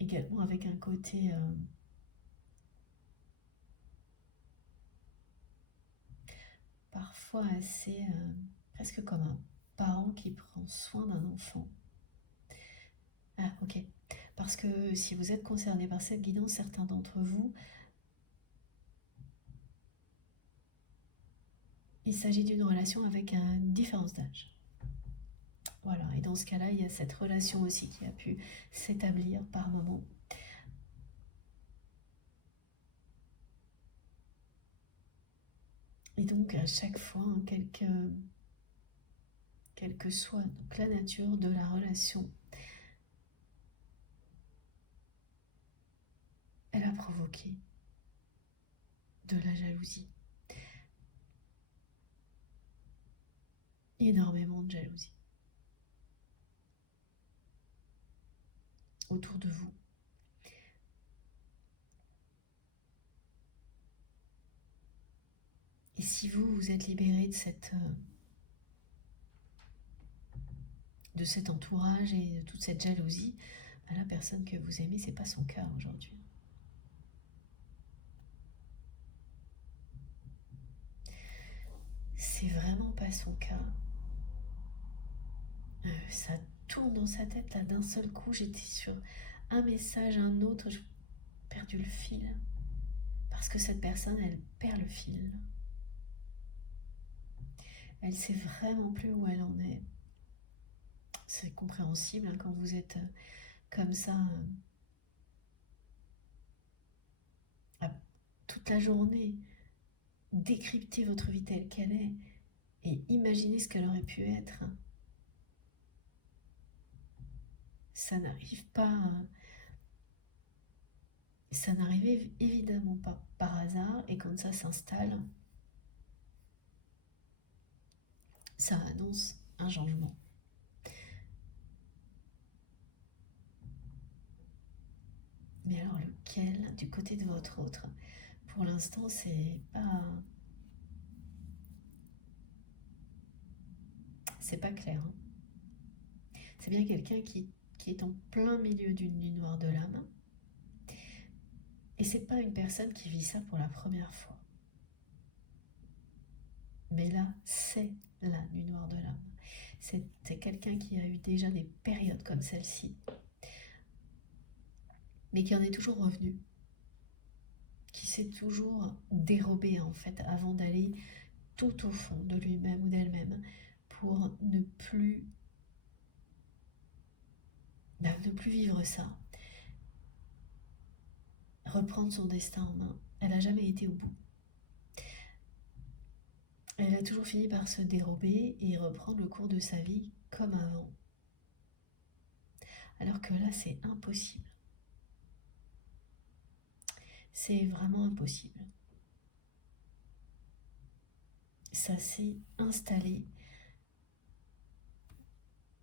également avec un côté parfois assez presque comme un parent qui prend soin d'un enfant. Ah ok, parce que si vous êtes concerné par cette guidance, certains d'entre vous, il s'agit d'une relation avec une différence d'âge. Voilà, et dans ce cas-là, il y a cette relation aussi qui a pu s'établir par moment. Et donc à chaque fois, quelle que soit donc, la nature de la relation, provoquer de la jalousie. Énormément de jalousie autour de vous. Et si vous êtes libéré de cet entourage et de toute cette jalousie, ben la personne que vous aimez, c'est pas son cas aujourd'hui. C'est vraiment pas son cas. Ça tourne dans sa tête là d'un seul coup. J'étais sur un message, un autre, j'ai perdu le fil. Parce que cette personne, elle perd le fil. Elle sait vraiment plus où elle en est. C'est compréhensible hein, quand vous êtes comme ça toute la journée, décrypter votre vie telle qu'elle est et imaginer ce qu'elle aurait pu être. Ça n'arrive pas, ça n'arrivait évidemment pas par hasard, et quand ça s'installe, ça annonce un changement. Mais alors lequel, du côté de votre autre? Pour l'instant, c'est pas clair. Hein. C'est bien quelqu'un qui est en plein milieu d'une nuit noire de l'âme. Et c'est pas une personne qui vit ça pour la première fois. Mais là, c'est la nuit noire de l'âme. C'est quelqu'un qui a eu déjà des périodes comme celle-ci, mais qui en est toujours revenu, qui s'est toujours dérobé en fait avant d'aller tout au fond de lui-même ou d'elle-même pour ne plus vivre ça, reprendre son destin en main. Elle n'a jamais été au bout. Elle a toujours fini par se dérober et reprendre le cours de sa vie comme avant. Alors que là, c'est impossible. C'est vraiment impossible. Ça s'est installé.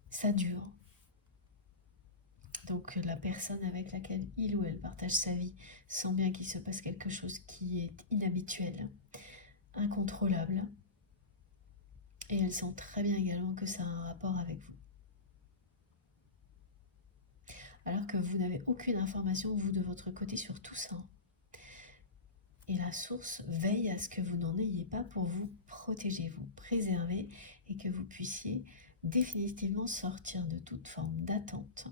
Ça dure. Donc la personne avec laquelle il ou elle partage sa vie sent bien qu'il se passe quelque chose qui est inhabituel, incontrôlable. Et elle sent très bien également que ça a un rapport avec vous. Alors que vous n'avez aucune information, vous, de votre côté, sur tout ça. Et la source veille à ce que vous n'en ayez pas pour vous protéger, vous préserver et que vous puissiez définitivement sortir de toute forme d'attente.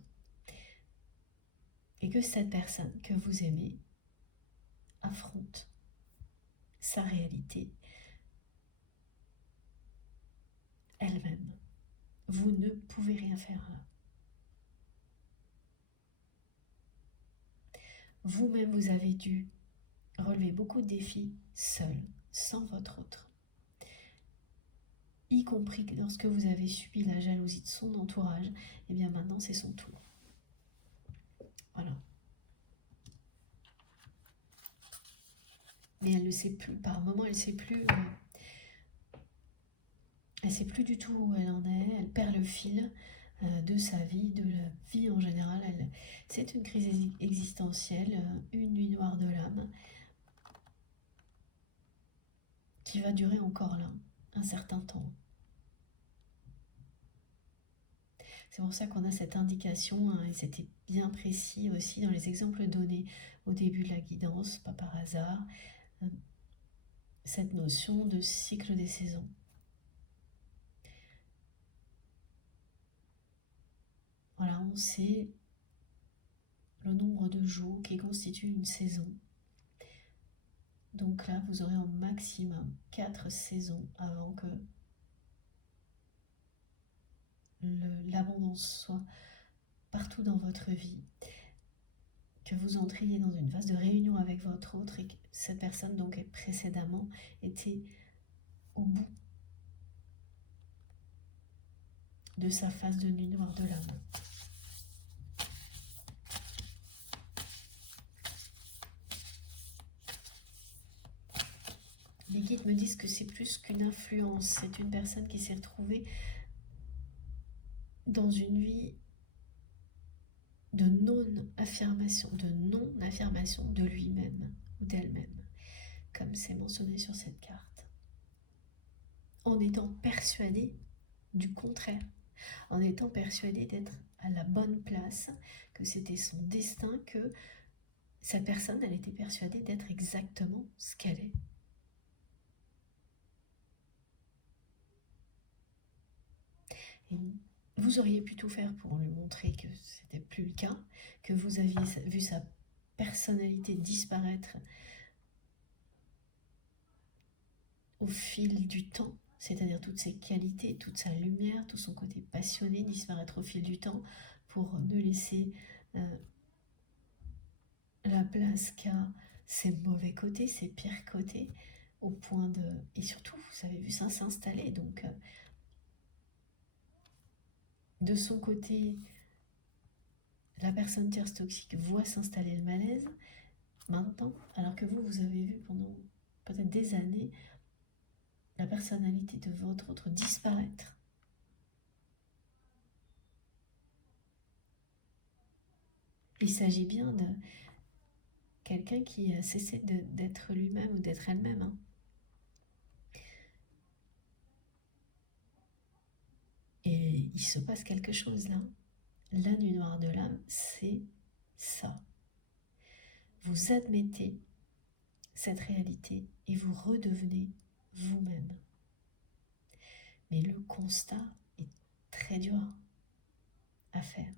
Et que cette personne que vous aimez affronte sa réalité elle-même. Vous ne pouvez rien faire là. Vous-même, vous avez dû relever beaucoup de défis seul, sans votre autre. Y compris que lorsque vous avez subi la jalousie de son entourage, et bien maintenant c'est son tour. Voilà. Mais elle ne sait plus, par moments elle sait plus du tout où elle en est, elle perd le fil de sa vie, de la vie en général. C'est une crise existentielle, une nuit noire de l'âme, qui va durer encore là, un certain temps. C'est pour ça qu'on a cette indication, hein, et c'était bien précis aussi dans les exemples donnés au début de la guidance, pas par hasard, cette notion de cycle des saisons. Voilà, on sait le nombre de jours qui constitue une saison. Donc là, vous aurez au maximum 4 saisons avant que l'abondance soit partout dans votre vie, que vous entriez dans une phase de réunion avec votre autre et que cette personne donc précédemment était au bout de sa phase de nuit noire de l'âme. guides me disent que c'est plus qu'une influence. C'est une personne qui s'est retrouvée dans une vie de non-affirmation, de lui-même ou d'elle-même, comme c'est mentionné sur cette carte. En étant persuadé du contraire, en étant persuadé d'être à la bonne place, que c'était son destin, que cette personne, elle était persuadée d'être exactement ce qu'elle est. Et vous auriez pu tout faire pour lui montrer que ce n'était plus le cas, que vous aviez vu sa personnalité disparaître au fil du temps, c'est-à-dire toutes ses qualités, toute sa lumière, tout son côté passionné disparaître au fil du temps pour ne laisser la place qu'à ses mauvais côtés, ses pires côtés, au point de... Et surtout, vous avez vu ça s'installer, donc de son côté, la personne tierce toxique voit s'installer le malaise maintenant, alors que vous avez vu pendant peut-être des années la personnalité de votre autre disparaître. Il s'agit bien de quelqu'un qui a cessé d'être lui-même ou d'être elle-même. Hein. Et il se passe quelque chose là. La nuit noire de l'âme, c'est ça. Vous admettez cette réalité et vous redevenez vous-même. Mais le constat est très dur à faire.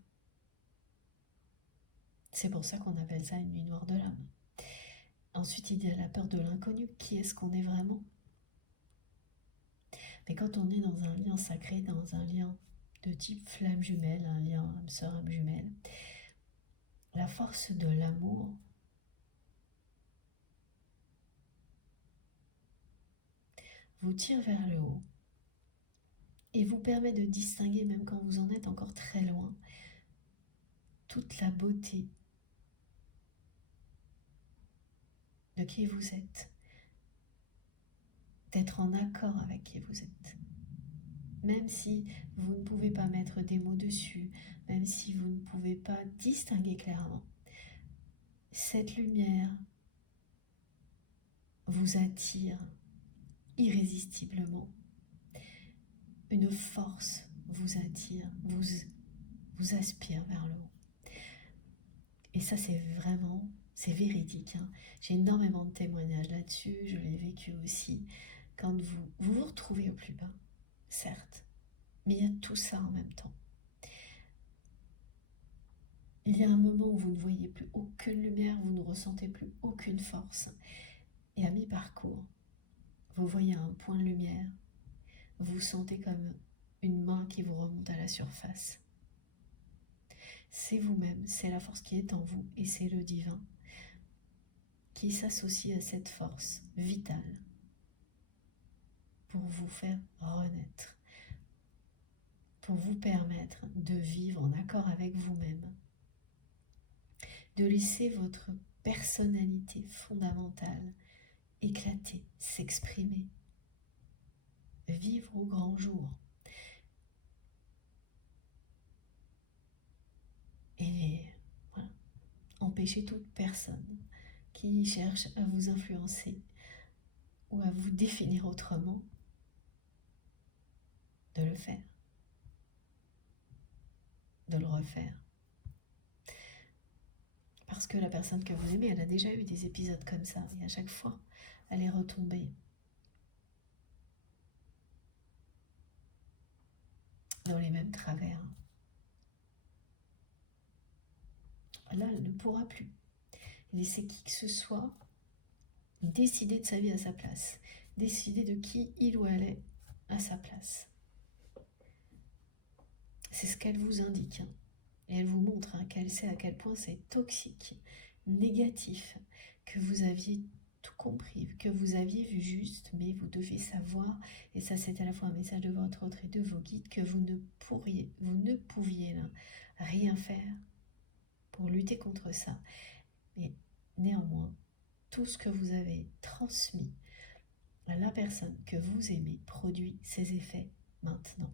C'est pour ça qu'on appelle ça une nuit noire de l'âme. Ensuite, il y a la peur de l'inconnu. Qui est-ce qu'on est vraiment? Mais quand on est dans un lien sacré, dans un lien de type flamme jumelle, un lien âme sœur, âme jumelle, la force de l'amour vous tire vers le haut et vous permet de distinguer, même quand vous en êtes encore très loin, toute la beauté de qui vous êtes, d'être en accord avec qui vous êtes. Même si vous ne pouvez pas mettre des mots dessus, même si vous ne pouvez pas distinguer clairement, cette lumière vous attire irrésistiblement. Une force vous attire, vous aspire vers le haut. Et ça, c'est vraiment, c'est véridique. Hein. J'ai énormément de témoignages là-dessus, je l'ai vécu aussi. Quand vous retrouvez au plus bas, certes, mais il y a tout ça en même temps. Il y a un moment où vous ne voyez plus aucune lumière, vous ne ressentez plus aucune force. Et à mi-parcours, vous voyez un point de lumière, vous sentez comme une main qui vous remonte à la surface. C'est vous-même, c'est la force qui est en vous et c'est le divin qui s'associe à cette force vitale pour vous faire renaître, pour vous permettre de vivre en accord avec vous-même, de laisser votre personnalité fondamentale éclater, s'exprimer, vivre au grand jour. Et voilà, empêcher toute personne qui cherche à vous influencer ou à vous définir autrement de le faire, de le refaire. Parce que la personne que vous aimez, elle a déjà eu des épisodes comme ça, et à chaque fois, elle est retombée dans les mêmes travers. Là, elle ne pourra plus laisser qui que ce soit décider de sa vie à sa place, décider de qui il ou elle est à sa place. C'est ce qu'elle vous indique. Hein. Et elle vous montre qu'elle sait à quel point c'est toxique, négatif, que vous aviez tout compris, que vous aviez vu juste, mais vous devez savoir, et ça c'est à la fois un message de votre autre et de vos guides, que vous ne pouviez là, rien faire pour lutter contre ça. Mais néanmoins, tout ce que vous avez transmis la personne que vous aimez produit ses effets maintenant.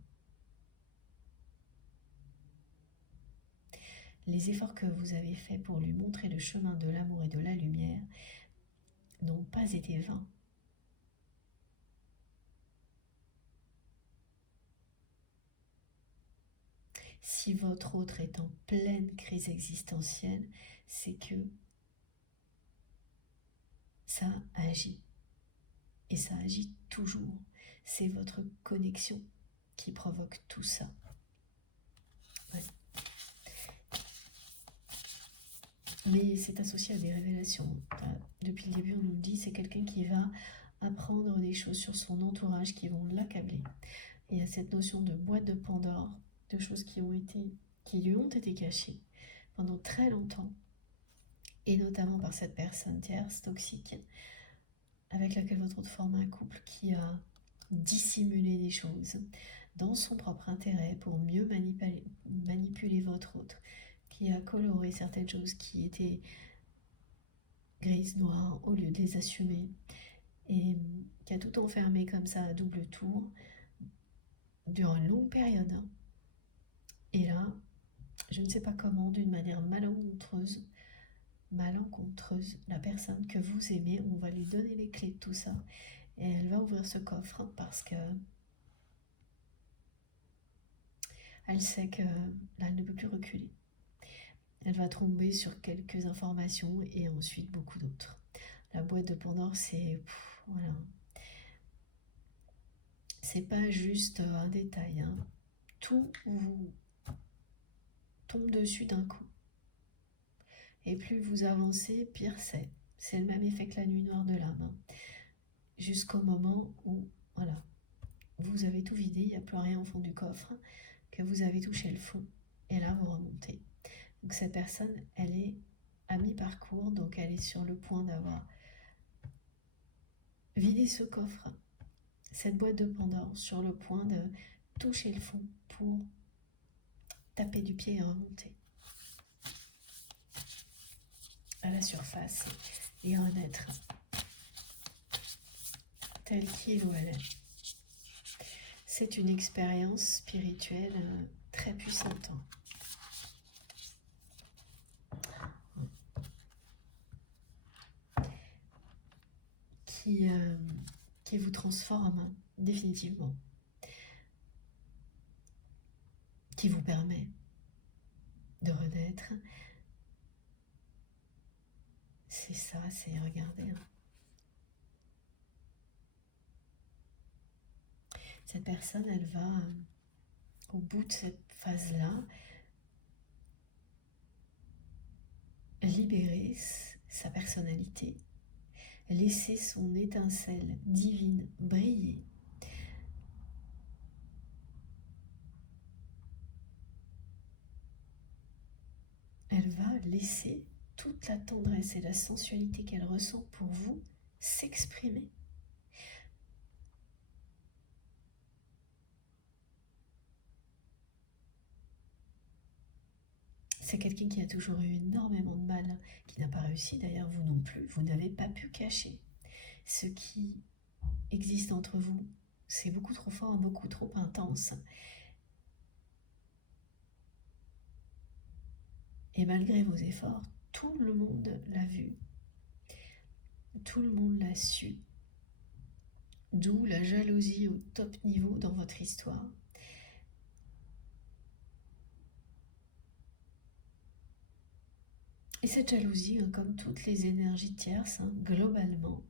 Les efforts que vous avez faits pour lui montrer le chemin de l'amour et de la lumière n'ont pas été vains. Si votre autre est en pleine crise existentielle, c'est que ça agit. Et ça agit toujours. C'est votre connexion qui provoque tout ça. Ouais. Mais c'est associé à des révélations. Depuis le début, on nous dit c'est quelqu'un qui va apprendre des choses sur son entourage qui vont l'accabler. Et il y a cette notion de boîte de Pandore, de choses qui lui ont été cachées pendant très longtemps, et notamment par cette personne tierce toxique avec laquelle votre autre forme un couple qui a dissimulé des choses dans son propre intérêt pour mieux manipuler votre autre, qui a coloré certaines choses qui étaient grises, noires, au lieu de les assumer, et qui a tout enfermé comme ça à double tour durant une longue période. Et là, je ne sais pas comment, d'une manière malencontreuse, la personne que vous aimez, on va lui donner les clés de tout ça, et elle va ouvrir ce coffre parce que elle sait que là, elle ne peut plus reculer. Elle va tomber sur quelques informations et ensuite beaucoup d'autres. La boîte de Pandore, c'est voilà, c'est pas juste un détail, hein. Tout vous tombe dessus d'un coup. Et plus vous avancez, pire c'est. C'est le même effet que la nuit noire de l'âme, hein. Jusqu'au moment où, voilà, vous avez tout vidé, il n'y a plus rien au fond du coffre, que vous avez touché le fond, et là vous remontez. Donc cette personne, elle est à mi-parcours, donc elle est sur le point d'avoir vidé ce coffre, cette boîte de Pandore, sur le point de toucher le fond pour taper du pied et remonter à la surface et renaître tel qu'il ou elle est. C'est une expérience spirituelle très puissante. Qui vous transforme définitivement, qui vous permet de renaître. C'est ça, c'est regarder. Cette personne, elle va, au bout de cette phase-là, libérer sa personnalité, laisser son étincelle divine briller. Elle va laisser toute la tendresse et la sensualité qu'elle ressent pour vous s'exprimer. C'est quelqu'un qui a toujours eu énormément de mal, qui n'a pas réussi, d'ailleurs vous non plus, vous n'avez pas pu cacher. Ce qui existe entre vous, c'est beaucoup trop fort, beaucoup trop intense. Et malgré vos efforts, tout le monde l'a vu, tout le monde l'a su. D'où la jalousie au top niveau dans votre histoire. Et cette jalousie, comme toutes les énergies tierces, globalement,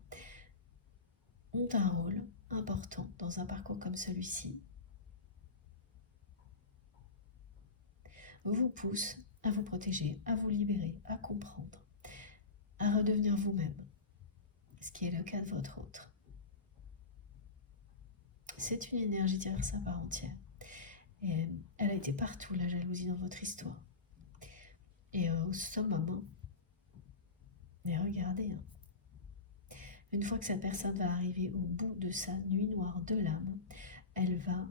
ont un rôle important dans un parcours comme celui-ci. Vous pousse à vous protéger, à vous libérer, à comprendre, à redevenir vous-même, ce qui est le cas de votre autre. C'est une énergie tierce à part entière. Et elle a été partout, la jalousie, dans votre histoire. Et au summum, mais regardez, une fois que cette personne va arriver au bout de sa nuit noire de l'âme, elle va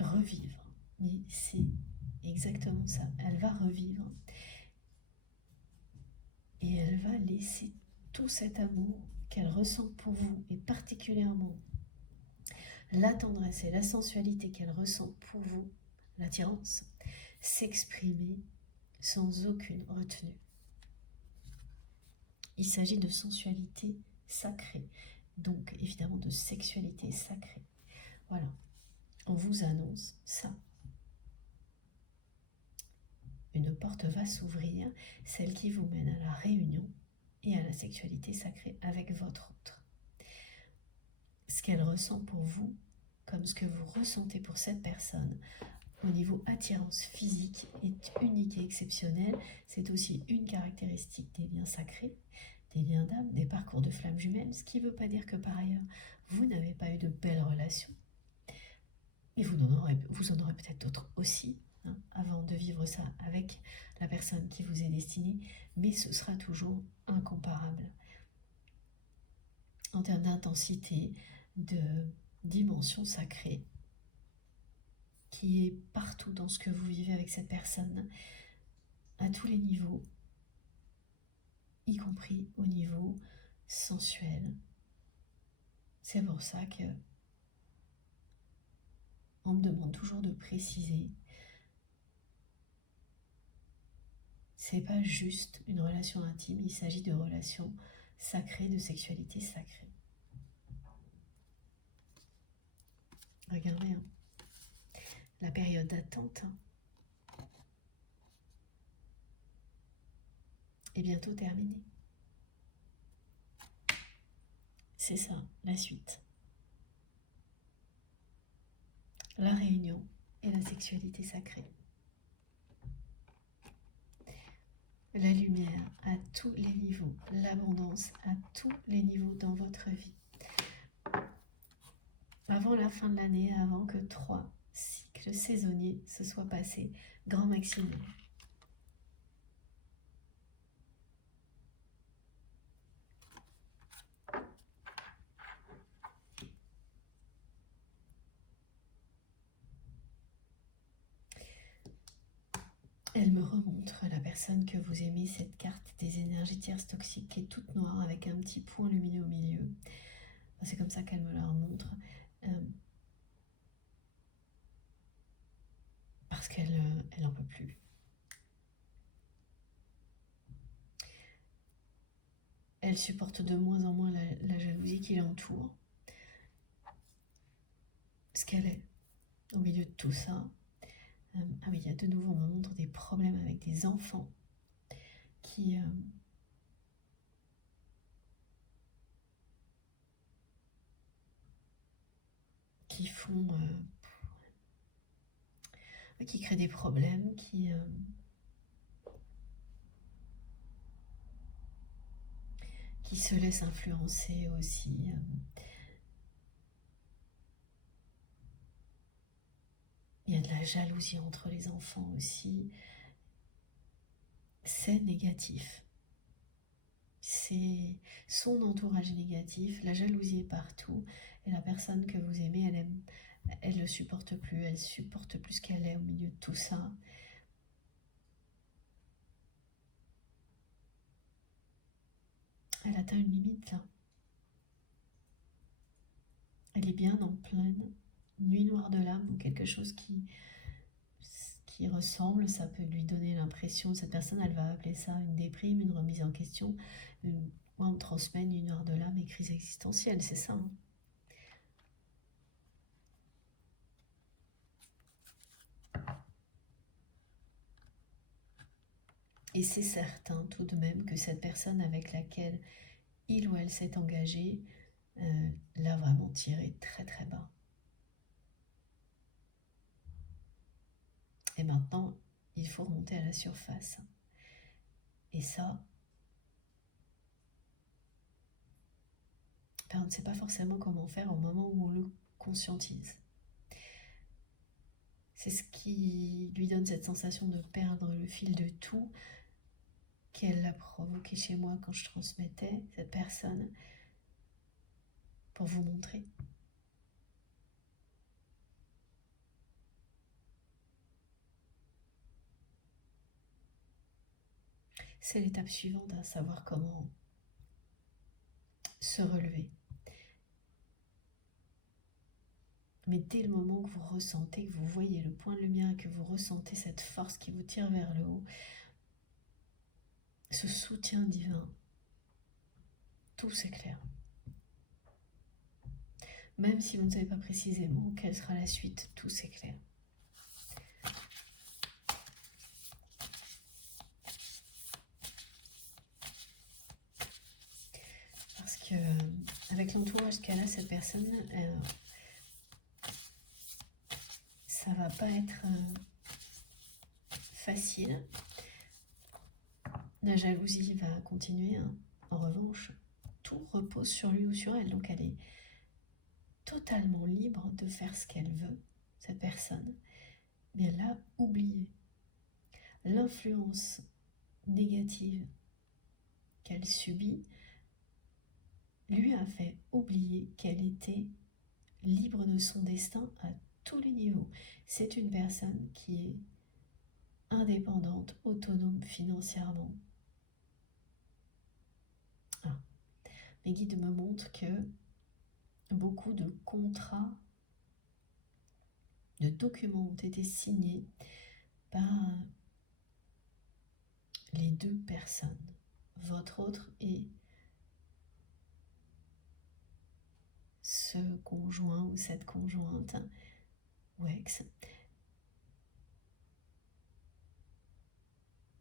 revivre. Mais c'est exactement ça, elle va revivre. Et elle va laisser tout cet amour qu'elle ressent pour vous, et particulièrement la tendresse et la sensualité qu'elle ressent pour vous, l'attirance, s'exprimer sans aucune retenue. Il s'agit de sensualité sacrée, donc évidemment de sexualité sacrée. Voilà, on vous annonce ça. Une porte va s'ouvrir, celle qui vous mène à la réunion et à la sexualité sacrée avec votre autre. Ce qu'elle ressent pour vous, comme ce que vous ressentez pour cette personne, au niveau attirance physique, est unique et exceptionnel. C'est aussi une caractéristique des liens sacrés, des liens d'âme, des parcours de flammes jumelles, ce qui ne veut pas dire que par ailleurs, vous n'avez pas eu de belles relations. Et vous en aurez peut-être d'autres aussi, hein, avant de vivre ça avec la personne qui vous est destinée, mais ce sera toujours incomparable en termes d'intensité, de dimension sacrée, qui est partout dans ce que vous vivez avec cette personne, à tous les niveaux, y compris au niveau sensuel. C'est pour ça que on me demande toujours de préciser, c'est pas juste une relation intime, il s'agit de relations sacrées, de sexualité sacrée. Regardez, hein, la période d'attente est bientôt terminée. C'est ça, la suite. La réunion et la sexualité sacrée. La lumière à tous les niveaux, l'abondance à tous les niveaux dans votre vie. Avant la fin de l'année, avant que 3 cycles saisonniers se soient passés, grand maximum. Elle me remontre la personne que vous aimez, cette carte des énergies tierces toxiques qui est toute noire avec un petit point lumineux au milieu. C'est comme ça qu'elle me la remontre. Parce qu'elle n'en peut plus. Elle supporte de moins en moins la jalousie qui l'entoure. Ce qu'elle est au milieu de tout ça. Ah oui, il y a de nouveau, on me montre des problèmes avec des enfants qui font, qui créent des problèmes, qui se laissent influencer aussi. Il y a de la jalousie entre les enfants aussi. C'est négatif. C'est son entourage négatif, la jalousie est partout, et la personne que vous aimez, elle ne supporte plus, elle supporte plus ce qu'elle est au milieu de tout ça. Elle atteint une limite là. Elle est bien en pleine nuit noire de l'âme, ou quelque chose qui ressemble, ça peut lui donner l'impression, cette personne, elle va appeler ça une déprime, une remise en question, moi on me transmet une nuit noire de l'âme et crise existentielle, c'est ça, hein. Et c'est certain tout de même que cette personne avec laquelle il ou elle s'est engagé l'a vraiment tiré très très bas. Et maintenant, il faut remonter à la surface. Et ça, on ne sait pas forcément comment faire au moment où on le conscientise. C'est ce qui lui donne cette sensation de perdre le fil de tout qu'elle a provoqué chez moi quand je transmettais cette personne pour vous montrer. C'est l'étape suivante, à savoir comment se relever. Mais dès le moment que vous ressentez, que vous voyez le point de lumière et que vous ressentez cette force qui vous tire vers le haut, ce soutien divin, tout s'éclaire. Même si vous ne savez pas précisément quelle sera la suite, tout s'éclaire. Parce que avec l'entourage qu'elle a, cette personne, ça va pas être facile. La jalousie va continuer. En revanche, tout repose sur lui ou sur elle. Donc elle est totalement libre de faire ce qu'elle veut, cette personne. Mais elle a oublié l'influence négative qu'elle subit, lui a fait oublier qu'elle était libre de son destin à tous les niveaux. C'est une personne qui est indépendante, autonome financièrement. Mes guides me montrent que beaucoup de contrats, de documents ont été signés par les deux personnes, votre autre et ce conjoint ou cette conjointe ou ex.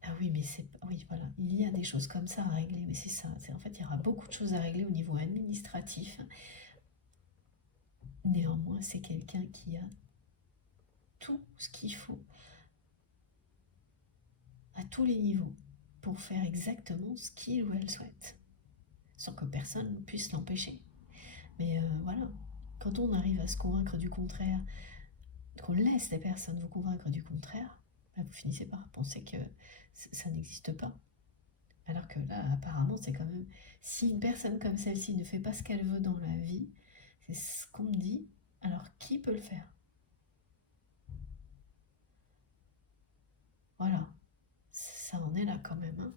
Ah oui, mais c'est... Oui, voilà, il y a des choses comme ça à régler, mais c'est ça. En fait, il y aura beaucoup de choses à régler au niveau administratif. Néanmoins, c'est quelqu'un qui a tout ce qu'il faut à tous les niveaux pour faire exactement ce qu'il ou elle souhaite, sans que personne ne puisse l'empêcher. Mais voilà, quand on arrive à se convaincre du contraire, qu'on laisse les personnes vous convaincre du contraire, bah vous finissez par penser que ça n'existe pas. Alors que là, apparemment, c'est quand même... Si une personne comme celle-ci ne fait pas ce qu'elle veut dans la vie, c'est ce qu'on me dit, alors qui peut le faire? Voilà, ça en est là quand même. Hein.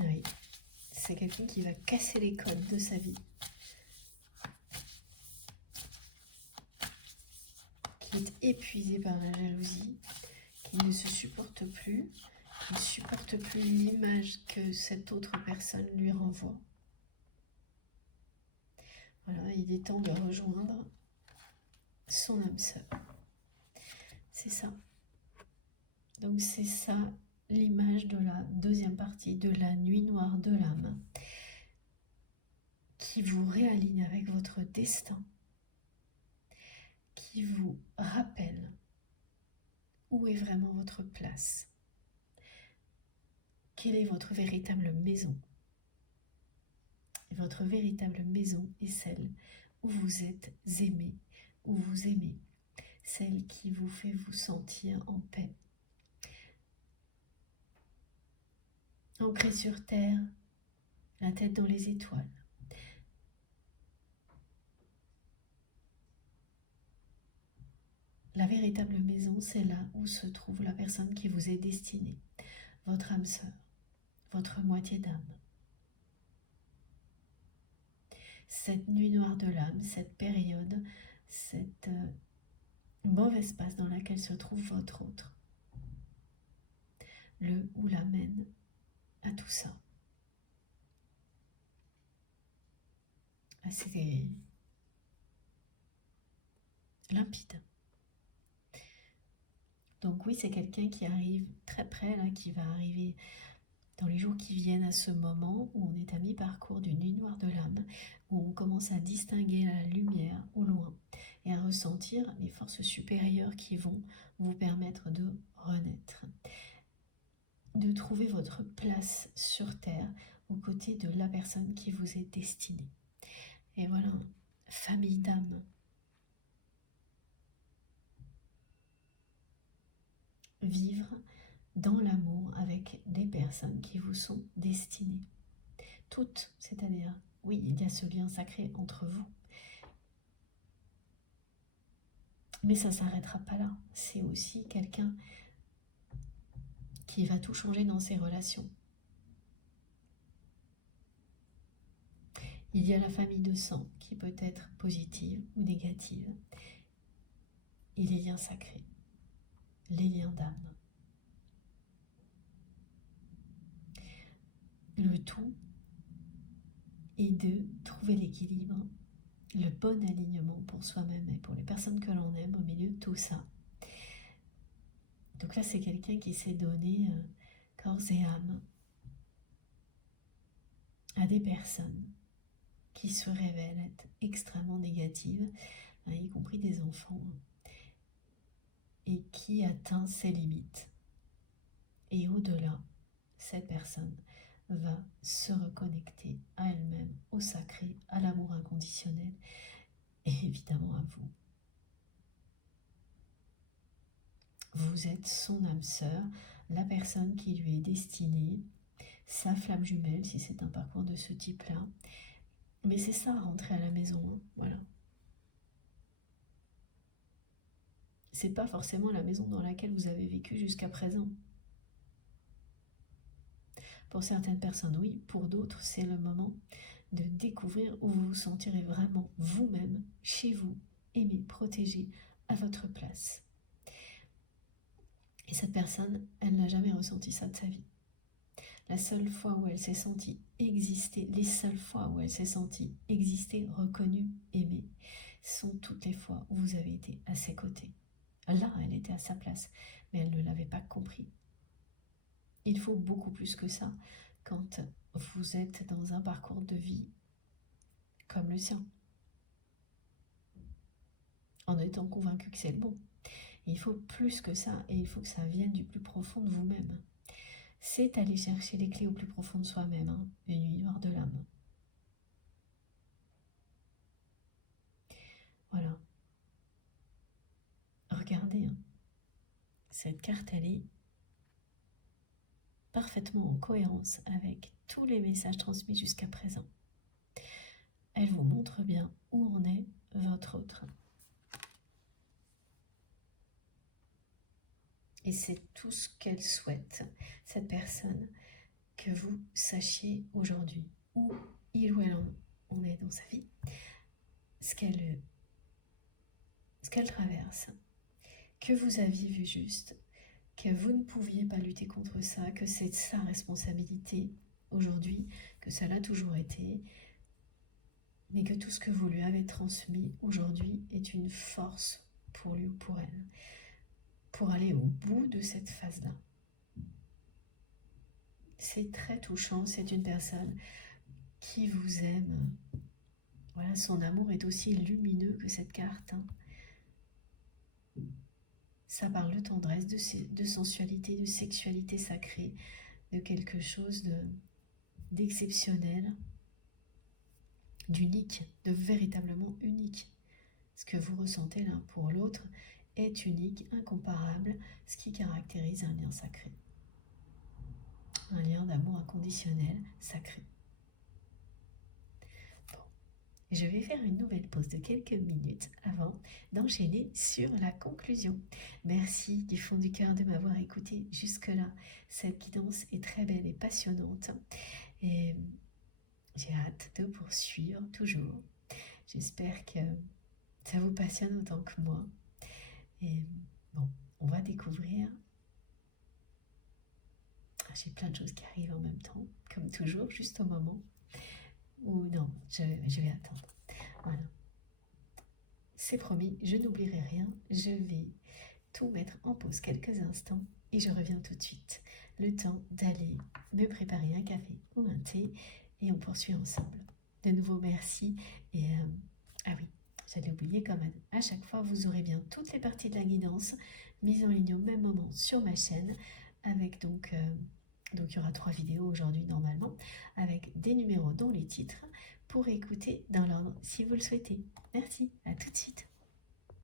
Oui, c'est quelqu'un qui va casser les codes de sa vie. Qui est épuisé par la jalousie, qui ne se supporte plus, qui ne supporte plus l'image que cette autre personne lui renvoie. Voilà, il est temps de rejoindre son âme sœur. C'est ça. Donc c'est ça l'image de la deuxième partie de la nuit noire de l'âme qui vous réaligne avec votre destin, qui vous rappelle où est vraiment votre place, quelle est votre véritable maison. Et votre véritable maison est celle où vous êtes aimé, où vous aimez, celle qui vous fait vous sentir en paix. Ancré sur terre, la tête dans les étoiles. La véritable maison, c'est là où se trouve la personne qui vous est destinée, votre âme sœur, votre moitié d'âme. Cette nuit noire de l'âme, cette période, cette mauvaise passe dans laquelle se trouve votre autre, le ou la mène à tout ça. C'est limpide. Donc oui, c'est quelqu'un qui arrive très près, là, qui va arriver dans les jours qui viennent à ce moment où on est à mi-parcours d'une nuit noire de l'âme, où on commence à distinguer la lumière au loin et à ressentir les forces supérieures qui vont vous permettre de renaître, de trouver votre place sur terre aux côtés de la personne qui vous est destinée. Et voilà, famille d'âme. Vivre dans l'amour avec des personnes qui vous sont destinées. Toutes, c'est-à-dire, oui, il y a ce lien sacré entre vous. Mais ça ne s'arrêtera pas là. C'est aussi quelqu'un qui va tout changer dans ses relations. Il y a la famille de sang qui peut être positive ou négative. Et les liens sacrés, les liens d'âme. Le tout est de trouver l'équilibre, le bon alignement pour soi-même et pour les personnes que l'on aime au milieu de tout ça. Donc là, c'est quelqu'un qui s'est donné corps et âme à des personnes qui se révèlent être extrêmement négatives, y compris des enfants, et qui atteint ses limites. Et au-delà, cette personne va se reconnecter à elle-même, au sacré, à l'amour inconditionnel et évidemment à vous. Vous êtes son âme sœur, la personne qui lui est destinée, sa flamme jumelle si c'est un parcours de ce type-là. Mais c'est ça, rentrer à la maison, hein, voilà. C'est pas forcément la maison dans laquelle vous avez vécu jusqu'à présent. Pour certaines personnes, oui. Pour d'autres, c'est le moment de découvrir où vous vous sentirez vraiment vous-même, chez vous, aimé, protégé, à votre place. Et cette personne, elle n'a jamais ressenti ça de sa vie. La seule fois où elle s'est sentie exister, les seules fois où elle s'est sentie exister, reconnue, aimée, sont toutes les fois où vous avez été à ses côtés. Là, elle était à sa place, mais elle ne l'avait pas compris. Il faut beaucoup plus que ça quand vous êtes dans un parcours de vie comme le sien, en étant convaincu que c'est le bon. Il faut plus que ça, et il faut que ça vienne du plus profond de vous-même. C'est aller chercher les clés au plus profond de soi-même, hein, une nuit noire de l'âme. Voilà. Regardez, hein. Cette carte, elle est parfaitement en cohérence avec tous les messages transmis jusqu'à présent. Elle vous montre bien où en est votre autre. Et c'est tout ce qu'elle souhaite, cette personne, que vous sachiez aujourd'hui où il ou elle en est dans sa vie, ce qu'elle traverse, que vous aviez vu juste, que vous ne pouviez pas lutter contre ça, que c'est sa responsabilité aujourd'hui, que ça l'a toujours été, mais que tout ce que vous lui avez transmis aujourd'hui est une force pour lui ou pour elle, pour aller au bout de cette phase-là. C'est très touchant, c'est une personne qui vous aime. Voilà, son amour est aussi lumineux que cette carte. Hein. Ça parle de tendresse, de sensualité, de sexualité sacrée, de quelque chose d'exceptionnel, d'unique, de véritablement unique. Ce que vous ressentez l'un pour l'autre est unique, incomparable, ce qui caractérise un lien sacré. Un lien d'amour inconditionnel, sacré. Bon, je vais faire une nouvelle pause de quelques minutes avant d'enchaîner sur la conclusion. Merci du fond du cœur de m'avoir écouté jusque-là. Cette guidance est très belle et passionnante. Et j'ai hâte de poursuivre toujours. J'espère que ça vous passionne autant que moi. Et bon, on va découvrir. J'ai plein de choses qui arrivent en même temps, comme toujours, juste au moment où non, je vais attendre. Voilà. C'est promis, je n'oublierai rien. Je vais tout mettre en pause quelques instants et je reviens tout de suite. Le temps d'aller me préparer un café ou un thé et on poursuit ensemble. De nouveau, merci. Et ah oui, j'allais oublier, comme à chaque fois, vous aurez bien toutes les parties de la guidance mises en ligne au même moment sur ma chaîne avec donc il y aura 3 vidéos aujourd'hui normalement, avec des numéros dont les titres, pour écouter dans l'ordre si vous le souhaitez. Merci, à tout de suite.